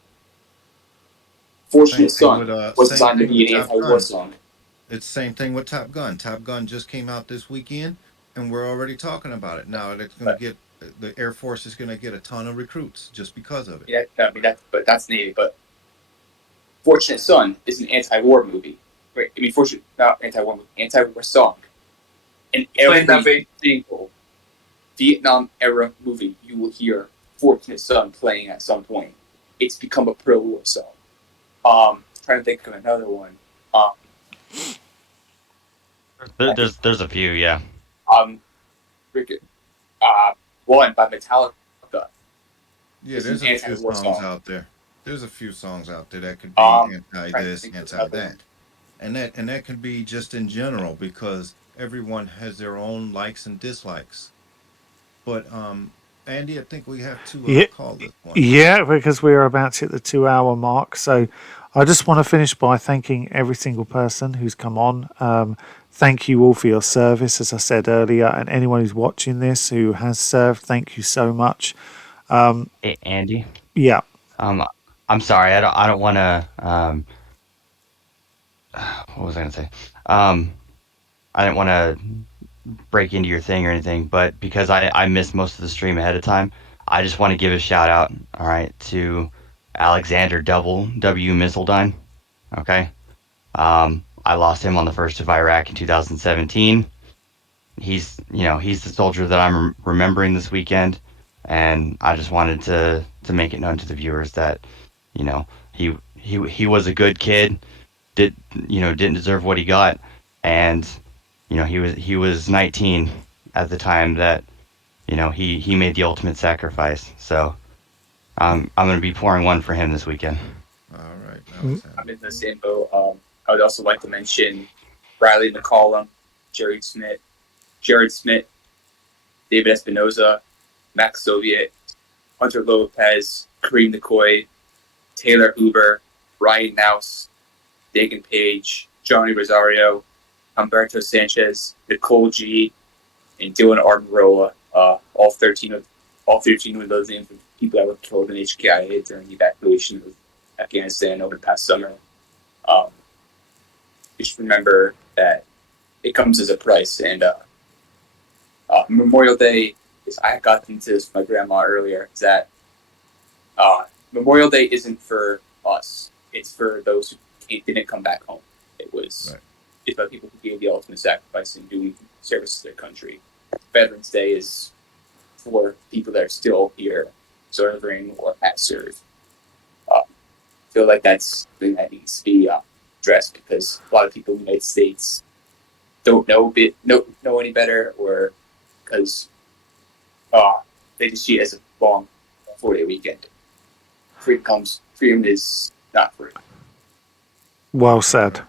Fortunate Son was designed to be an anti-war song. It's the same thing with Top Gun. Top Gun just came out this weekend, and we're already talking about it. Now it's going to get, the Air Force is going to get a ton of recruits just because of it. Yeah, that's Navy. But Fortunate Son is an anti-war movie. Right? I mean, not anti-war movie, anti-war song. And every single Vietnam era movie, you will hear Fortunate Son playing at some point. It's become a pro-war song. Trying to think of another one. There's a few, yeah. Freaking, one by Metallica. Yeah, It's an there's a few anti-war songs song. out there. There's a few songs out there that could be anti Trying to this, think of anti another one. that. And that could be just in general because everyone has their own likes and dislikes. But Andy, I think we have to Yeah, call this one. yeah, because we're about to hit the 2 hour mark. So I just want to finish by thanking every single person who's come on. Thank you all for your service, as I said earlier, and anyone who's watching this who has served, thank you so much. Andy, Yeah, um, I'm sorry, I don't want to. What was I gonna say? Um, I didn't want to break into your thing or anything, but because I missed most of the stream ahead of time, I just want to give a shout out, all right, to Alexander W. Missildine. Okay. I lost him on the 1st of Iraq in 2017. He's the soldier that I'm remembering this weekend, and I just wanted to make it known to the viewers that, you know, he was a good kid, didn't deserve what he got, and he was 19 at the time that he made the ultimate sacrifice. So I'm going to be pouring one for him this weekend. All right, Mm. Alexander. I'm in the same boat. I would also like to mention Riley McCollum, Jared Smith, David Espinoza, Max Soviet, Hunter Lopez, Kareem McCoy, Taylor Hoover, Ryan Mouse, Dagan Page, Johnny Rosario, Humberto Sanchez, Nicole G, and Dylan Armarola. All 13 of those names of people that were killed in HKIA during the evacuation of Afghanistan over the past summer. Just remember that it comes as a price, and Memorial Day is. I got into this with my grandma earlier. Is that Memorial Day isn't for us; it's for those who didn't come back home. Right. It's about people who gave the ultimate sacrifice and doing service to their country. Veterans Day is for people that are still here serving or have served. I feel like that's something that needs to be addressed because a lot of people in the United States don't know any better, or because they just see it as a long 4-day weekend. Freedom is not free. well said.